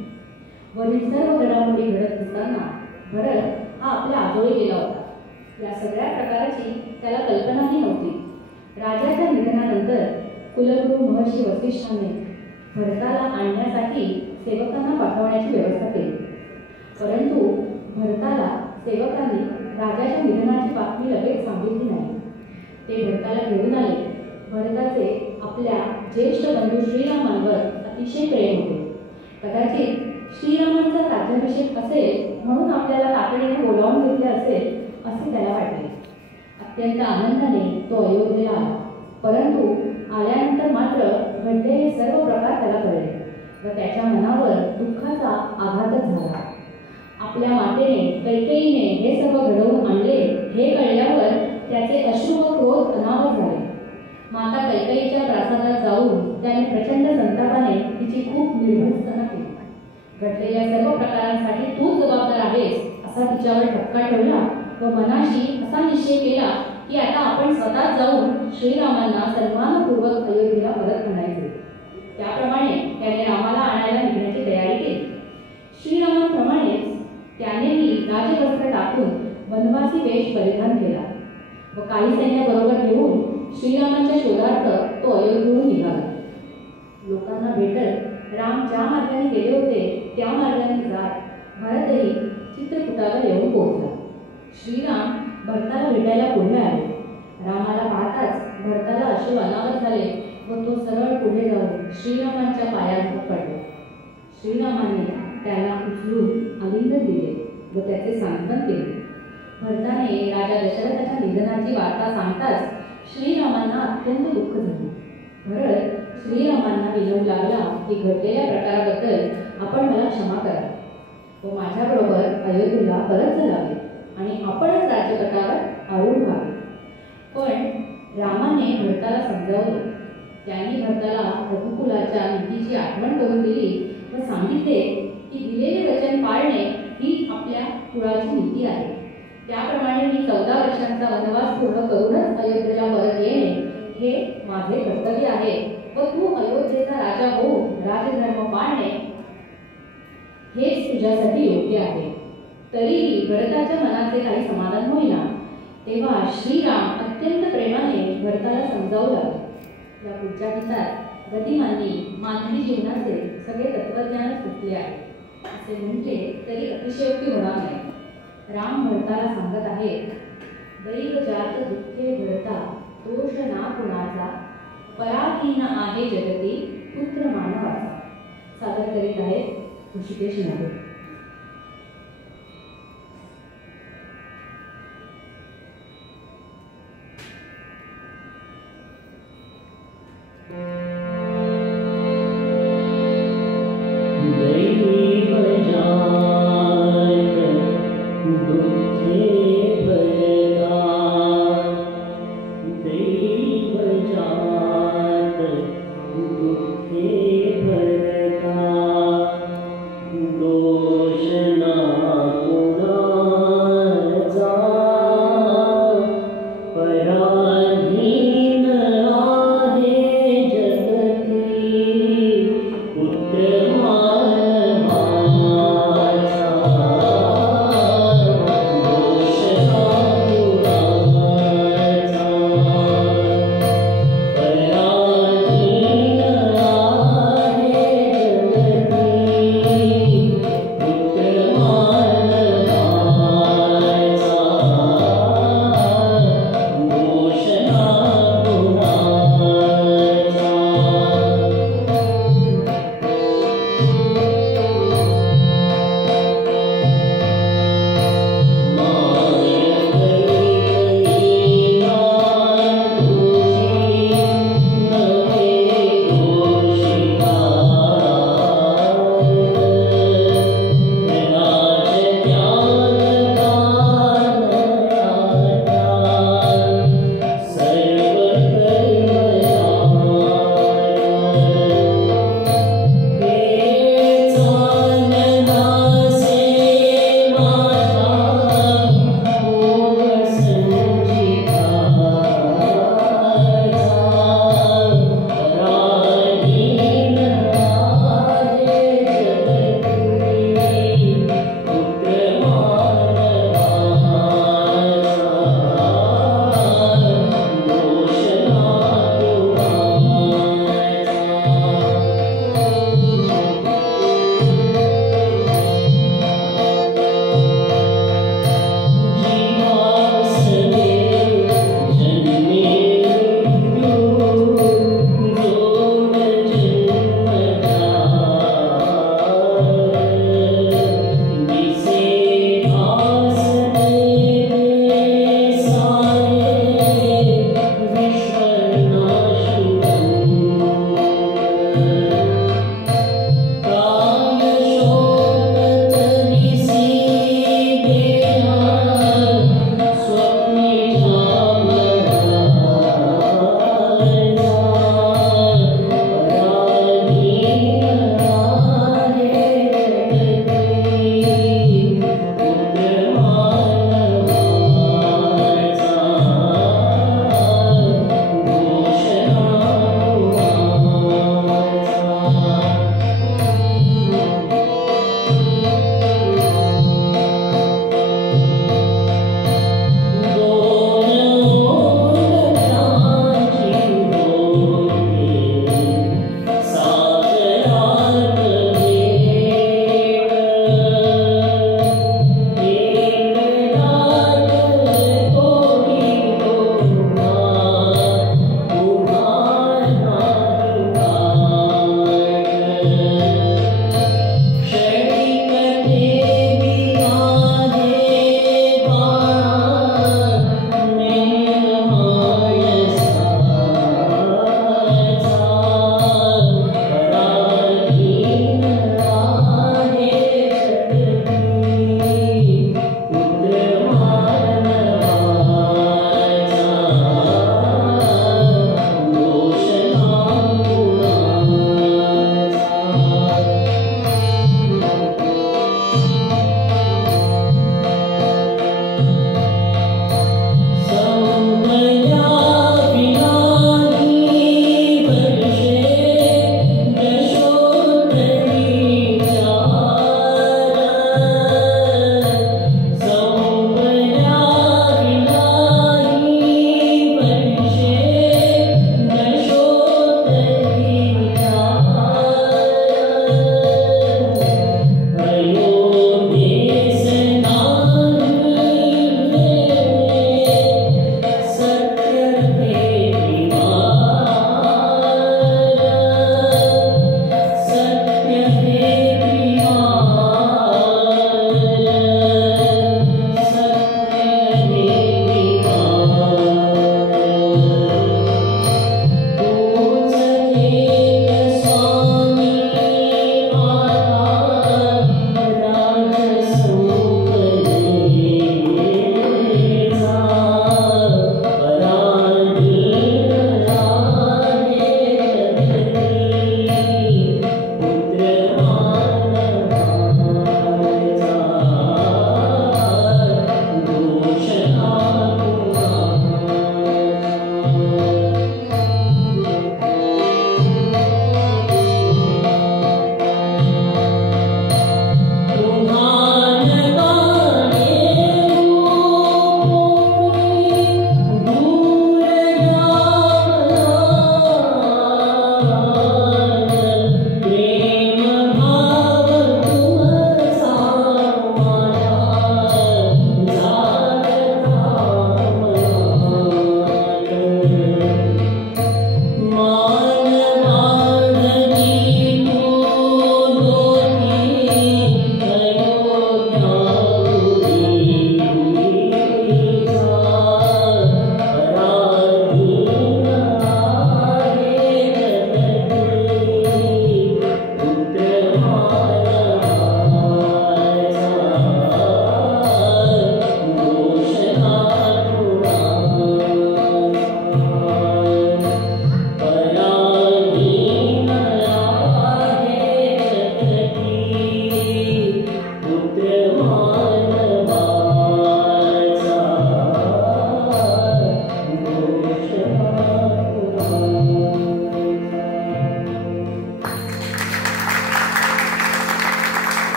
वरील सर्व घडामोडी घडत असताना भरत हा आपल्या आजोळी गेला होता. या सगळ्या प्रकाराची त्याला कल्पनाही नव्हती. राजाच्या निधनानंतर कुलगुरू महर्षी वसिष्ठांनी भरताला आणण्यासाठी सेवकांना पाठवण्याची व्यवस्था केली. परंतु भरताला सेवकांनी राजाच्या निधनाची बातमी लगेच सांगितली नाही. ते भरताला घेऊन आले. भरताचे आपल्या ज्येष्ठ बंधू श्रीरामांवर अतिशय प्रेम होते. कदाचित श्रीरामांचा राज्याभिषेक असेल म्हणून आपल्याला तातडीने बोलावून घेतले असेल असे त्याला वाटले. अत्यंत आनंदाने तो अयोध्येला आला. परंतु आल्यानंतर मात्र घडलेले सर्व प्रकार त्याला कळले व त्याच्या मनावर दुःखाचा आघातच झाला. आपल्या मातेने कैकेयीने हे सर्व घडवून आणले हे कळल्यावर त्याचे अश्रू व क्रोध अनावर झाले. माता कैकेयीच्या प्रासादात जाऊन त्याने प्रचंड संतापाने तिची खूप निर्भत्सना केली. घडलेल्या सर्व प्रकारांसाठी तूच जबाबदार आहेस असा तिच्यावर ठपका ठेवला व मनाशी असा निश्चय केला की आता आपण स्वतः जाऊन श्रीरामांना सन्मानपूर्वक अयोध्येला परत आणायचे. त्याप्रमाणे त्याने रामाला आणायला निघण्याची तयारी केली. श्रीरामांप्रमाणेच त्यानेही राजवस्त्र टाकून वनवासी वेश परिधान केला व काही सैन्य बरोबर घेऊन श्रीरामांच्या शोधार्थ तो अयोध्येहून निघाला. लोकांना भेटत राम ज्या मार्गाने गेले होते त्या मार्गाने जात भरतही चित्रकूटावर येऊन पोहोचला. श्रीराम भरताला भेटायला पुढे आले. रामाला पाहताच भरताला अश्रू अनावर झाले व तो सरळ पुढे जाऊन श्रीरामांच्या पायावर पडला. श्रीरामांनी त्याला उचलून आलिंगन दिले व त्याचे सांत्वन केले. भरताने राजा दशरथाच्या निधनाची वार्ता सांगताच श्रीरामांना अत्यंत दुःख झाले. भरत श्रीरामांना विनवू लागला की घडलेल्या प्रकाराबद्दल आपण मला क्षमा करा व माझ्याबरोबर अयोध्येला परत चलावे आणि आपणच राज्यपटावर आरूढ व्हावे. पण रामाने भरताला समजावले. त्यांनी भरताला रघुकुलाच्या नीतीची आठवण करून दिली व सांगितले की दिलेले वचन पाळणे ही आपल्या कुळाची नीती आहे. त्याप्रमाणे मी 14 वर्षांचा वनवास पूर्ण करूनच अयोध्येला परत येणे हे माझे कर्तव्य आहे व तू अयोध्येचा राजा होऊन राजधर्म पाळणे हेच तुझ्यासाठी योग्य आहे. तरीही भरताच्या मनाचे काही समाधान होईना. तेव्हा श्रीराम अत्यंत प्रेमाने भरताला समजावू लागले. या पुढच्या गीतात गतिमांनी मानवी जीवनाचे सगळे तत्वज्ञान सुचले आहे असे म्हटले तरी अतिशयोक्ती होणार नाही. राम भरताला सांगत आहे, दैव जात दुःखे भरता दोष ना कुणाचा, पराधीन आहे जगती पुत्र मानवाचा. सादर करीत आहेत ऋषिकेश नागोर. पुत्र मानवाचा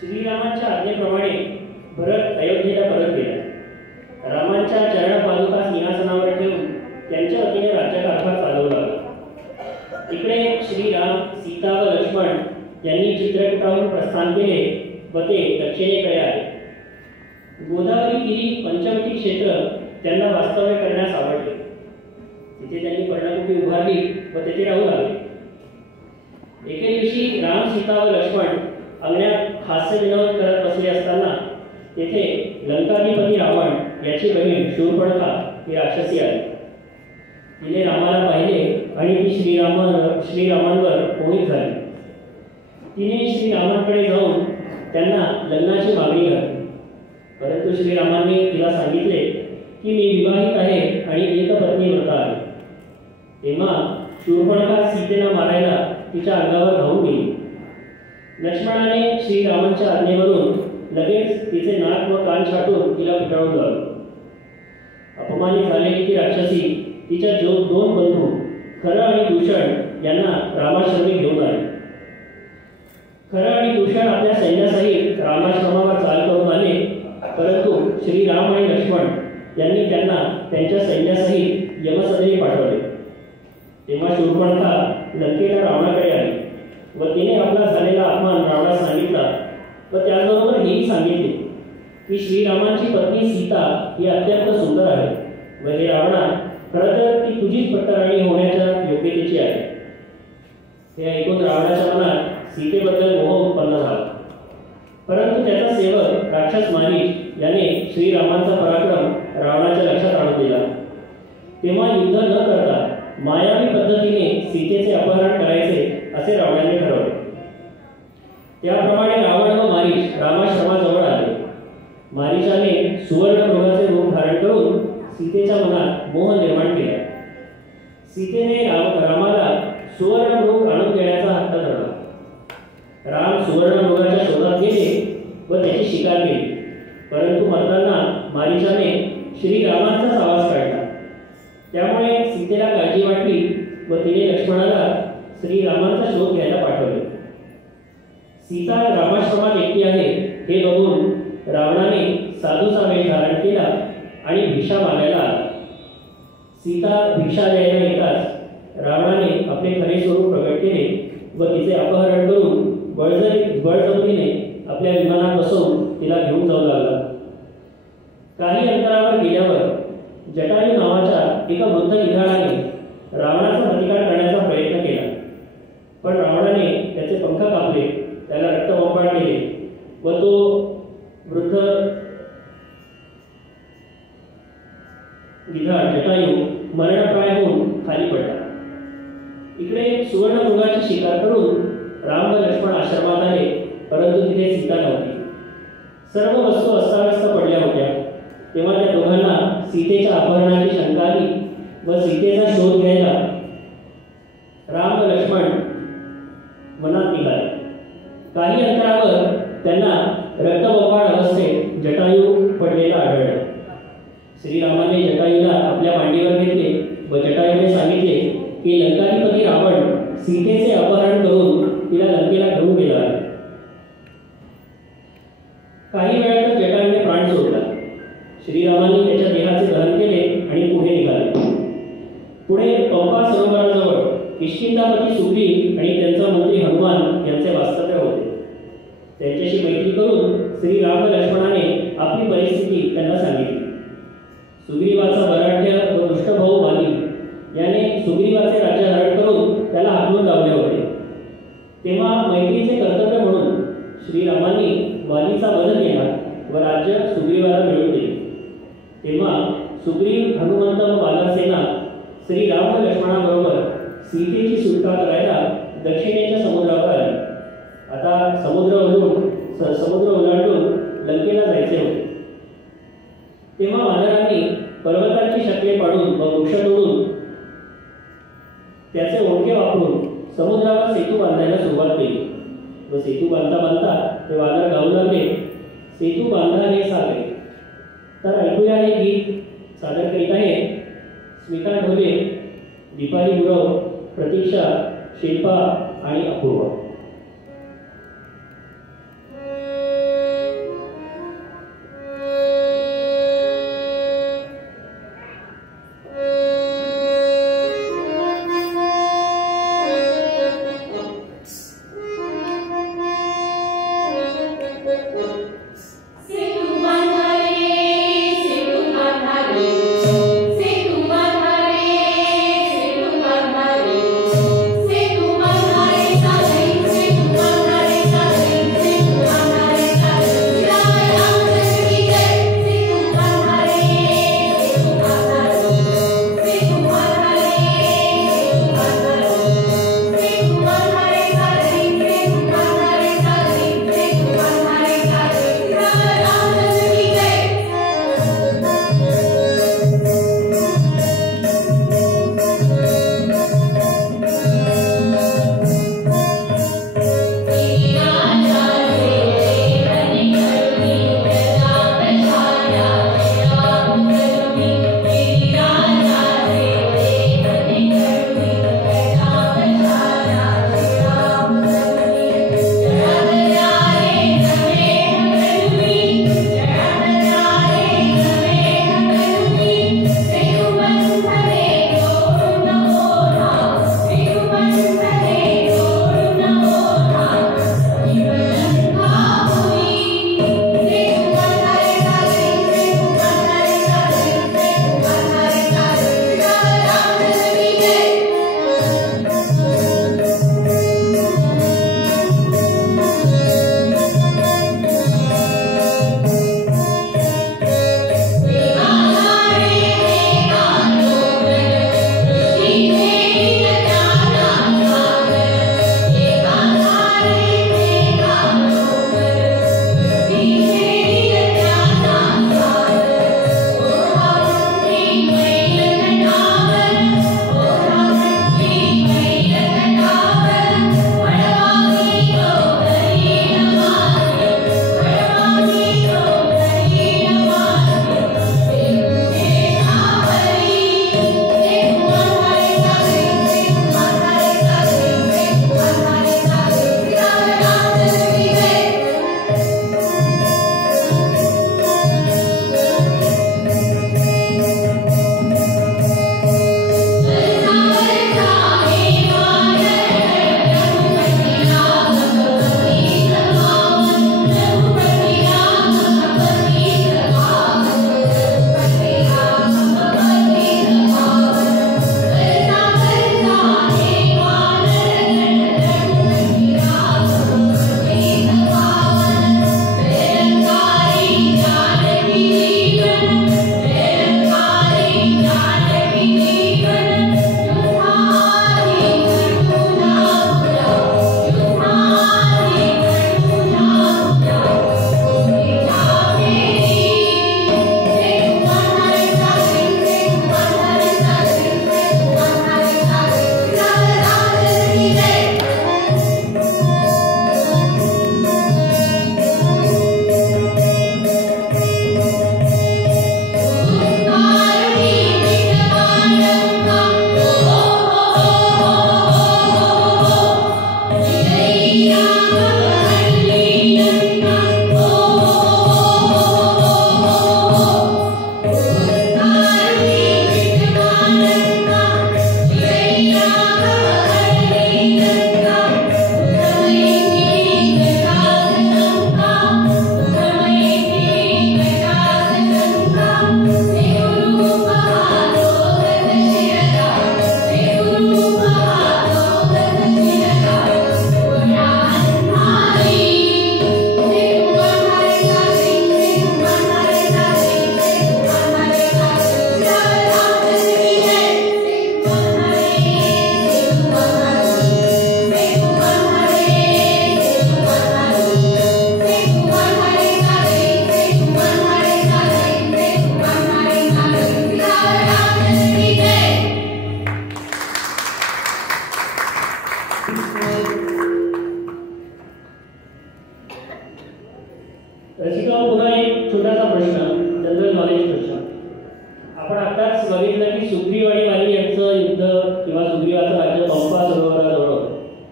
श्रीरामांच्या आज्ञेप्रमाणे भरत अयोध्येला परत गेला. रामांच्या चरणपादुका सिंहासनावर ठेवून त्यांच्या वतीने राज्यकारभार चालवला. इकडे श्रीराम, सीता व लक्ष्मण यांनी चित्रकूटाहून प्रस्थान केले व ते दक्षिणेकडे आले. गोदावरी तीरी पंचवटी क्षेत्र त्यांना वास्तव्य करण्यास आवडले. तिथे त्यांनी पर्णकुटी उभारली व तेथे राहू लागले. एके दिवशी राम, सीता व लक्ष्मण अंगणात हास्य विनोद करत बसले असताना तेथे लंकाधिपती रावण याची बहीण शूर्पणखा ही राक्षसी आली. तिने रामाला पाहिले आणि ती श्रीरामांवर मोहित झाली. तिने श्रीरामांकडे जाऊन त्यांना लग्नाची मागणी घातली. परंतु श्रीरामांनी तिला सांगितले की मी विवाहित आहे आणि एकपत्नी व्रत आहे. तेव्हा शूर्पणखा सीतेला मारायला तिच्या अंगावर धावून गेली. लक्ष्मणाने श्रीरामांच्या आज्ञेवरून लगेच तिचे नाक व कान छाटून तिला पिटाळून लावले. अपमानित झालेली ती राक्षसी तिच्या दोन बंधू खर आणि दूषण यांना रामाश्रमी घेऊन आले. खर आणि दूषण आपल्या सैन्यासहित रामाश्रमावर चाल करून आले. परंतु श्रीराम आणि लक्ष्मण यांनी त्यांना त्यांच्या सैन्यासहित यमसदनी पाठवले. तेव्हा शूर्पणखा लंकेला रावणाकडे आली व तिने आपला झालेला अपमान रावणास सांगितला व त्याचबरोबर हेही सांगितले की श्रीरामांची पत्नी सीता ही अत्यंत सुंदर आहे व हे रावणा खरं तर ती तुझीच पट्टराणी होण्याच्या योग्यतेची आहे. हे ऐकून रावणाच्या मनात सीतेबद्दल मोह उत्पन्न झाला. परंतु त्याचा सेवक राक्षस मारीच याने श्रीरामांचा पराक्रम रावणाच्या लक्षात आणून दिला. तेव्हा युद्ध न करता मायावी पद्धतीने सीतेचे अपहरण करायचे असे रावणाने ठरवले. त्याप्रमाणे रावण व मारीच रामाश्रमाजवळ आले. मारीचाने सुवर्ण मृगाचे रूप धारण करून सीतेच्या मनात मोह निर्माण केला. सीतेने रामाला सुवर्ण मृग आणून देण्याचा हट्ट धरला. राम सुवर्ण मृगाच्या शोधात गेले व त्याची शिकार केली. परंतु मरताना मारीचाने श्रीरामांचाच आवाज काढला. त्यामुळे सीतेला काळजी वाटली व तिने लक्ष्मणाला श्रीरामांचा शोध घ्यायला पाठवले. सीता रामाश्रमात एकटी आहे हे बघून रावणाने साधूचा वेश धारण केला आणि भिक्षा मागायला आला. सीता भिक्षा द्यायला येताच रावणाने आपले खरे स्वरूप प्रकट केले व तिचे अपहरण करून बळजबरीने आपल्या विमानात बसवून तिला घेऊन जाऊ लागला. काही अंतरावर गेल्यावर जटायू नावाच्या एका वृद्ध गिधाडाने रावणाचा प्रतिकार करण्याचा प्रयत्न केला. पण रावणाने त्याचे पंख कापले, त्याला रक्तबंबाळ केले व तो वृद्ध गिधाड जटायू मरणप्राय होऊन खाली पडला. इकडे सुवर्णमृगाची शिकार करून राम व लक्ष्मण आश्रमात आले. परंतु तिथे सीता नव्हती. सर्व वस्तू अस्ताव्यस्त पडल्या होत्या. तेव्हा त्या दोघांना सीतेच्या अपहरणाची शंका आली व सीतेचा शोध घ्यायला राम व लक्ष्मण वनात निघाले. काही अंतरावर त्यांना रक्तबंबाळ अवस्थेत जटायू पडलेला आढळला. श्रीरामाने जटायूला आपल्या मांडीवर घेतले व जटायूने सांगितले की लंकाधिपती रावण सीतेचे अपहरण करून तिला लंकेला घेऊन गेला आहे. काही वेळातच जटायूने प्राण सोडला. श्रीरामांनी त्याच्या देहाचे दहन केले आणि पुढे निघाले. पुढे पंपा सरोवराजवळ किष्किंधापती सुग्रीव आणि त्यांचा मंत्री हनुमान यांचे वास्तव्य होते. त्यांच्याशी मैत्री करून श्रीराम व लक्ष्मणाने आपली परिस्थिती त्यांना सांगितली. सुग्रीवाचा बराढ्य व दुष्ट भाऊ बाली याने सुग्रीवाचे राज्य त्याला हाकलून लावले होते. तेव्हा मैत्रीचे कर्तव्य म्हणून श्रीरामांनी वालीचा वध केला व राज्य सुग्रीवाला मिळवून दिले. तेव्हा सुग्रीव, हनुमंत व वानरसेना श्रीराम व लक्ष्मणाबरोबर सीतेची सुटका करायला दक्षिणेच्या समुद्रावर आली. आता समुद्र ओलांडून लंकेला जायचे होते. तेव्हा वानरांनी पर्वताची शकले पाडून व वृक्ष तोडून त्याचे ओळखे वापरून समुद्रावर सेतू बांधायला सुरुवात केली व सेतू बांधता बांधता ते वानर गाऊ लागले, सेतू बांधा हे सागरे. तर ऐकूया हे गीत. सादर करीत आहे स्मिता ढोले, दीपाली गुरव, प्रतीक्षा, शिल्पा आणि अपूर्वा. Say रसिका, पुन्हा एक छोटासा प्रश्न, जनरल नॉलेज प्रश्न. आपण आताच बघितलं की सुग्रीव आणि वाली यांचं युद्ध किंवा सुग्रीवाचं राज्य पंपा सरोवराजवळ.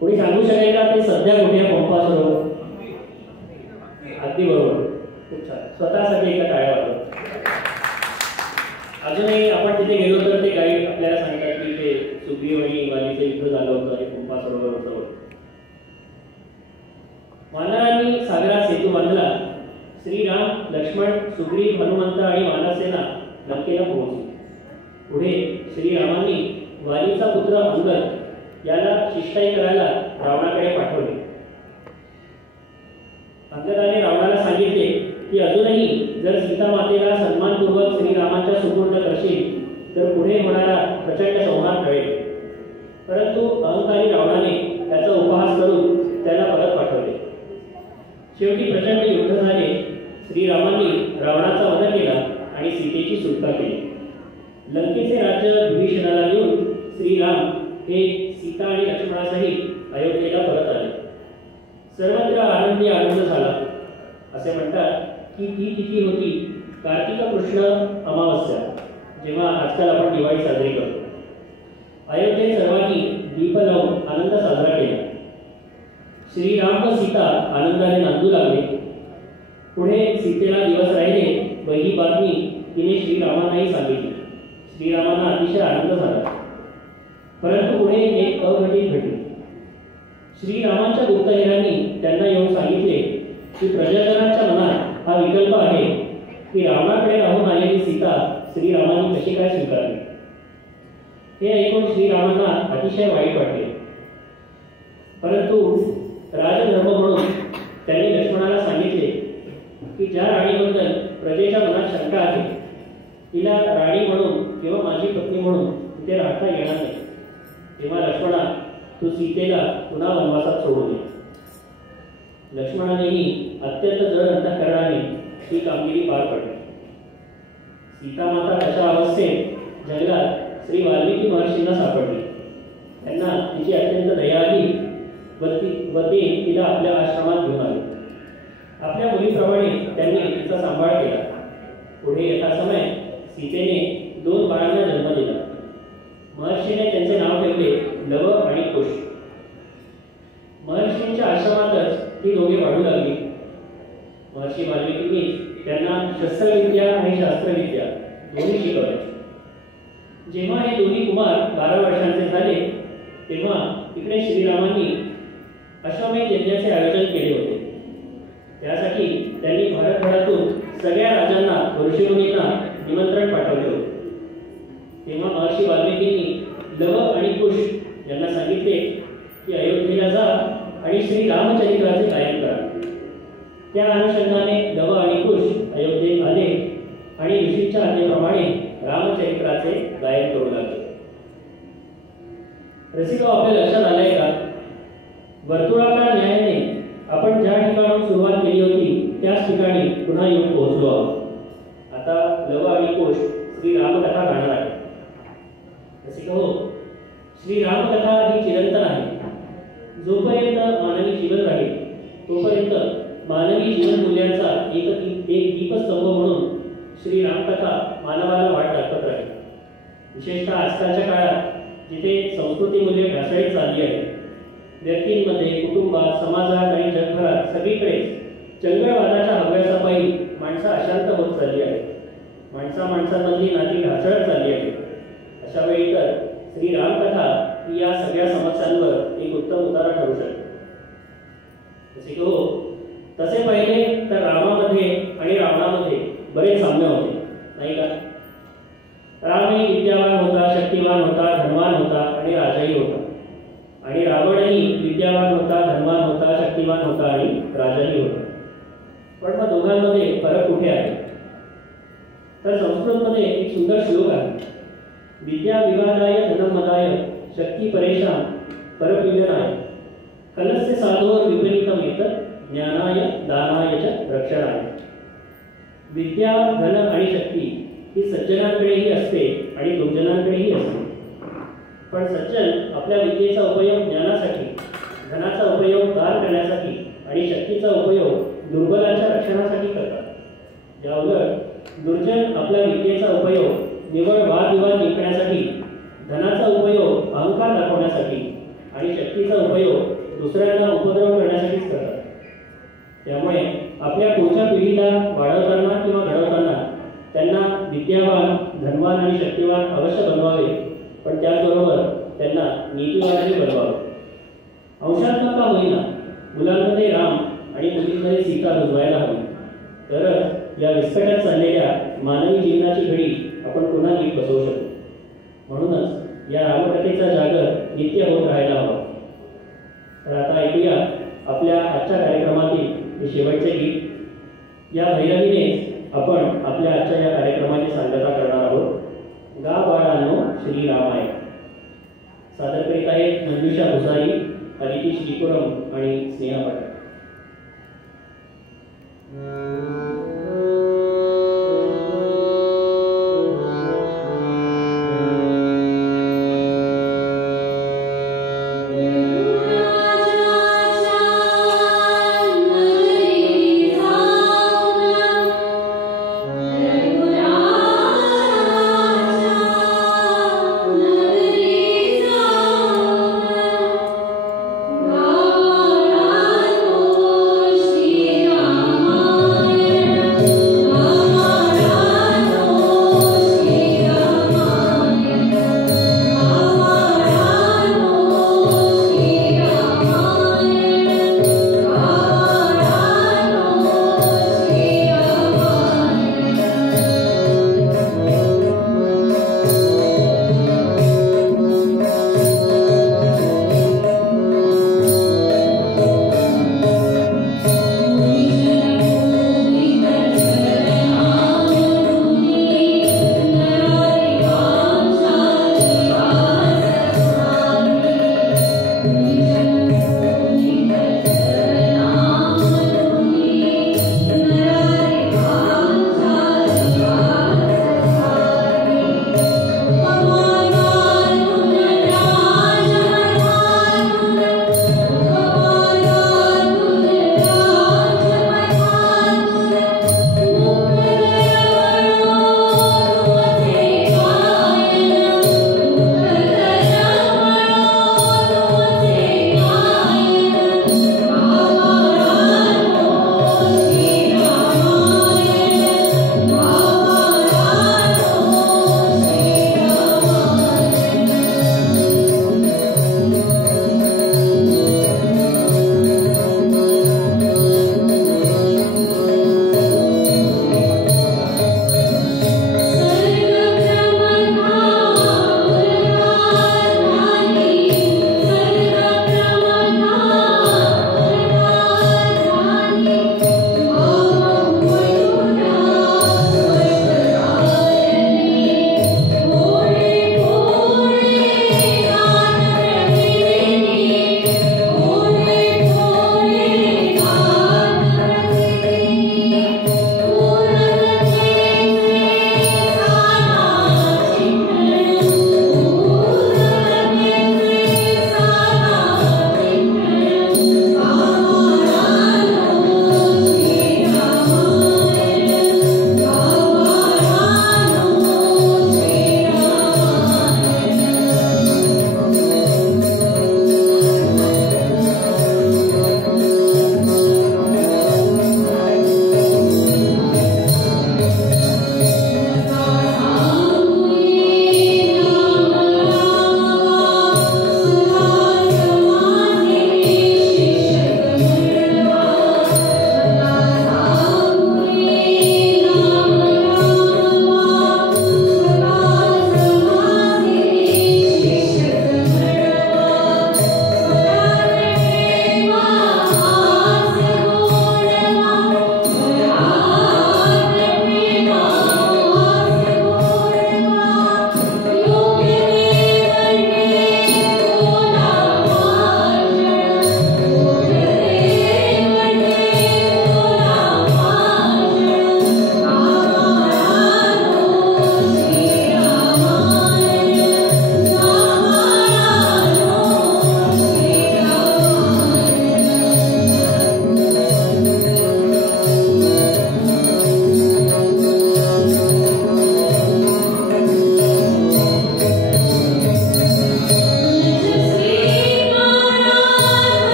कोणी सांगू शकेल का ते सध्या कुठे आहे पंपा सरोवर? अगदी बरोबर, खूप छान. स्वतःसाठी एका टाळ्या वाजवा. अजूनही आपण तिथे गेलो तर ते गाईड आपल्याला सांगतात की ते सुग्रीव आणि वालीचं युद्ध झालं होतं आणि पंपा सरोवराजवळ. वानरांनी सागरात सेतू बांधला. श्रीराम, लक्ष्मण, सुग्रीव, हनुमंत आणि वानरसेना लंकेला पोहोचली. पुढे श्रीरामांनी वालीचा पुत्र अंगद याला शिष्टाई करायला रावणाकडे पाठवले. अंगदाने रावणाला सांगितले की अजूनही जर सीता मातेला सन्मानपूर्वक श्रीरामांच्या सुपूर्द करशील तर पुढे होणारा प्रचंड संहार टळेल. परंतु अहंकारी रावणाने त्याचा उपहास करून त्याला परत पाठवले. शेवटी प्रचंड युद्ध झाले. श्रीरामांनी रावणाचा वध केला आणि सीतेची सुटका केली. लंकेचे राज्य विभीषणाला देऊन श्रीराम हे सीता आणि लक्ष्मणासहित अयोध्येला परत आले. सर्वत्र आनंदी आनंद झाला. असे म्हणतात की ती तिथी होती कार्तिक कृष्ण अमावस्या, जेव्हा आजकाल आपण दिवाळी साजरी करतो. अयोध्येत सर्वांनी दीप लावून आनंद साजरा केला. श्रीराम व सीता आनंदाने नांदू लागले. पुढे सीतेला दिवस राहिले व ही बातमी तिने श्रीरामांनाही सांगितली. श्रीरामांना अतिशय आनंद झाला. परंतु पुढे एक अघटित घडले. श्रीरामांच्या गुप्तहेरांनी त्यांना येऊन सांगितले की प्रजाजनांच्या मनात हा विकल्प आहे की रावणाकडे राहून आलेली सीता श्रीरामांनी कशी काय स्वीकारली. हे ऐकून श्रीरामांना अतिशय वाईट वाटले. परंतु राजधर्म म्हणून त्यांनी लक्ष्मणाला सांगितले की ज्या राणीबद्दल प्रजेच्या मनात शंका आहे तिला राणी म्हणून किंवा माझी पत्नी म्हणून तिथे राहता येणार नाही. तेव्हा लक्ष्मणा, तू सीतेला पुन्हा वनवासात सोडू दे. लक्ष्मणानेही अत्यंत जड अंतःकरणाने ही कामगिरी पार पडली. सीतामाता अशा अवस्थेत जंगलात श्री वाल्मिकी महर्षींना सापडली. त्यांना तिची अत्यंत दया आली व ते तिला आपल्या आश्रमात घेऊन आले. आपल्या मुलीप्रमाणे त्यांनी तिचा सांभाळ केला. पुढे यथासमय सीतेने 2 बाळांना जन्म दिला. महर्षीने त्यांचे नाव ठेवले लव आणि कुश. महर्षींच्या आश्रमातच ती दोघे वाढू लागली. महर्षी वाल्मिकींनी त्यांना शस्त्रविद्या आणि शास्त्रविद्या दोन्ही शिकवल्या. जेव्हा हे दोन्ही कुमार 12 वर्षांचे झाले तेव्हा इकडे श्रीरामांनी अश्वमेध यज्ञाचे आयोजन केले होते. त्यासाठी त्यांनी भारतभरातून सगळ्या राजांना, ऋषीमुनींना निमंत्रण पाठवले होते. तेव्हा महर्षी वाल्मिकींनी लव आणि कुश यांना सांगितले की अयोध्येला जा आणि श्री रामचरित्राचे गायन करा. त्या अनुषंगाने लव आणि कुश अयोध्येत आले आणि ऋषींच्या आज्ञेप्रमाणे रामचरित्राचे गायन करू लागले. रसिका, आपल्या लक्षात आलंय का? वर्तुळाकार न्यायाने आपण ज्या ठिकाणाहून सुरुवात केली होती त्याच ठिकाणी पुन्हा येऊन पोहोचलो आहोत. आता लव आणि कुश श्री रामकथा गाणार आहे. रसिका हो, श्री रामकथा ही चिरंतन आहे. जोपर्यंत मानवी जीवन राहील तोपर्यंत मानवी जीवन मूल्यांचा एक दीपस्तंभ म्हणून श्री रामकथा मानवाला वाट दाखवत राहील. विशेषतः आजकालच्या काळात जिथे संस्कृती मूल्ये ढासळत चालली आहेत, व्यक्तींमध्ये, कुटुंबात, समाजात आणि जगभरात सगळीकडे चंगळवादाच्या हव्यासापायी माणसं अशांत होत चालली आहेत. माणसांमधली नाती ढासळत चालली आहेत. अशा वेळी तर श्री रामकथा ही या सगळ्या समस्यांवर एक उत्तम उतारा ठरू शकते. जसे की हो, तसे पाहिले तर रामामध्ये आणि रावणामध्ये बरेच साम्य होते, नाही का? रामही विद्यावान होता, शक्तिवान होता, धनवान होता आणि राजाही होता. आणि रावणही विद्यावान होता, धनवान होता, शक्तिवान होता आणि राजाही होता. पण मग दोघांमध्ये फरक कुठे आहे? तर संस्कृतमध्ये एक सुंदर श्लोक आहे. विद्या विवादाय धनमदाय शक्ती परेशान परपीडनाय कलस्य साधोर विपरीतम एतत् ज्ञानाय दानाय च रक्षणाय. विद्या, धन आणि शक्ती ही सज्जनांकडेही असते आणि दुर्जनांकडेही असते. पण सज्जन आपल्या विद्येचा उपयोग ज्ञानासाठी आणि शक्तीचा उपयोग दुर्बलांच्या रक्षणासाठी करतात। या उलट दुर्जन आपल्या विद्येचा उपयोग निव्वळ वादविवाद जिंकण्यासाठी, धनाचा उपयोग अहंकार दाखवण्यासाठी आणि शक्तीचा उपयोग दुसऱ्यांना उपद्रव करण्यासाठीच करतात। त्यामुळे आपल्या पुढच्या पिढीला वाढवताना किंवा घडवताना त्यांना विद्यावान, धनवान आणि शक्तिवान अवश्य बनवावे, पण त्याचबरोबर त्यांना नीतिवानही बनवावे। अंशात्मक का होईना मुलांमध्ये राम आणि मुलींमध्ये सीता रुजवायला हवी, तरच या विस्कटात चाललेल्या मानवी जीवनाची घडी आपण पुन्हा नीट बसवू शकतो। म्हणूनच या रामकथेचा जागर नित्य होत राहायला हवा। तर आता ऐकूया आपल्या आजच्या कार्यक्रमातील हे शेवटचे गीत। या भैरवीने आपण आपल्या आजच्या या कार्यक्रमाची सांगता करणार आहोत। गा बाळांनो श्रीरामाय। सादर करीत आहेत मंजुषा भुसारी, अदिती श्रीपुरम आणि स्नेहा पाटील।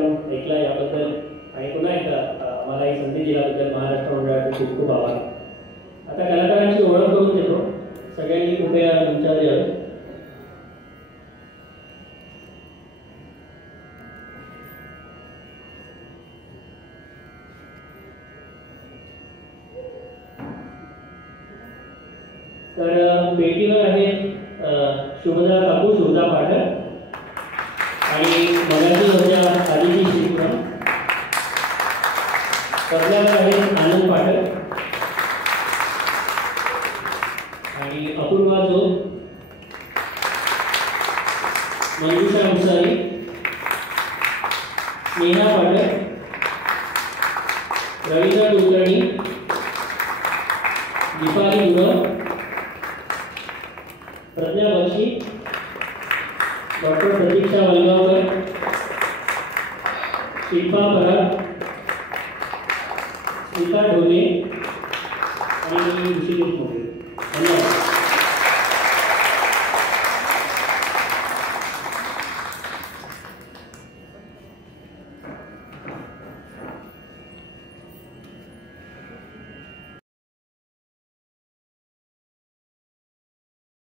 कार्यक्रम ऐकला याबद्दल आणि पुन्हा एकदा आम्हाला ही संधी दिल्याबद्दल महाराष्ट्र मंडळाचे खूप खूप आभार. आता कलाकारांची ओळख करून देतो. सगळ्यांनी कृपया तुमच्यावर यावं. तर पेटीवर आहेत शुभदा काकू, शुभदा पाठक आणि मराठी होत्या आदिती शिवराम. तबल्यावर आहेत आनंद पाठक आणि अपूर्वा जो, मंजुषा मुसारी, नेहा पाठक, रवींद्र कुलकर्णी, दीपाली गुरव, प्रज्ञा बक्षी, डॉक्टर प्रतीक्षा वलगावकर, शिल्पा परब, स्मिता ढोले आणि ऋषिकेश मोरे.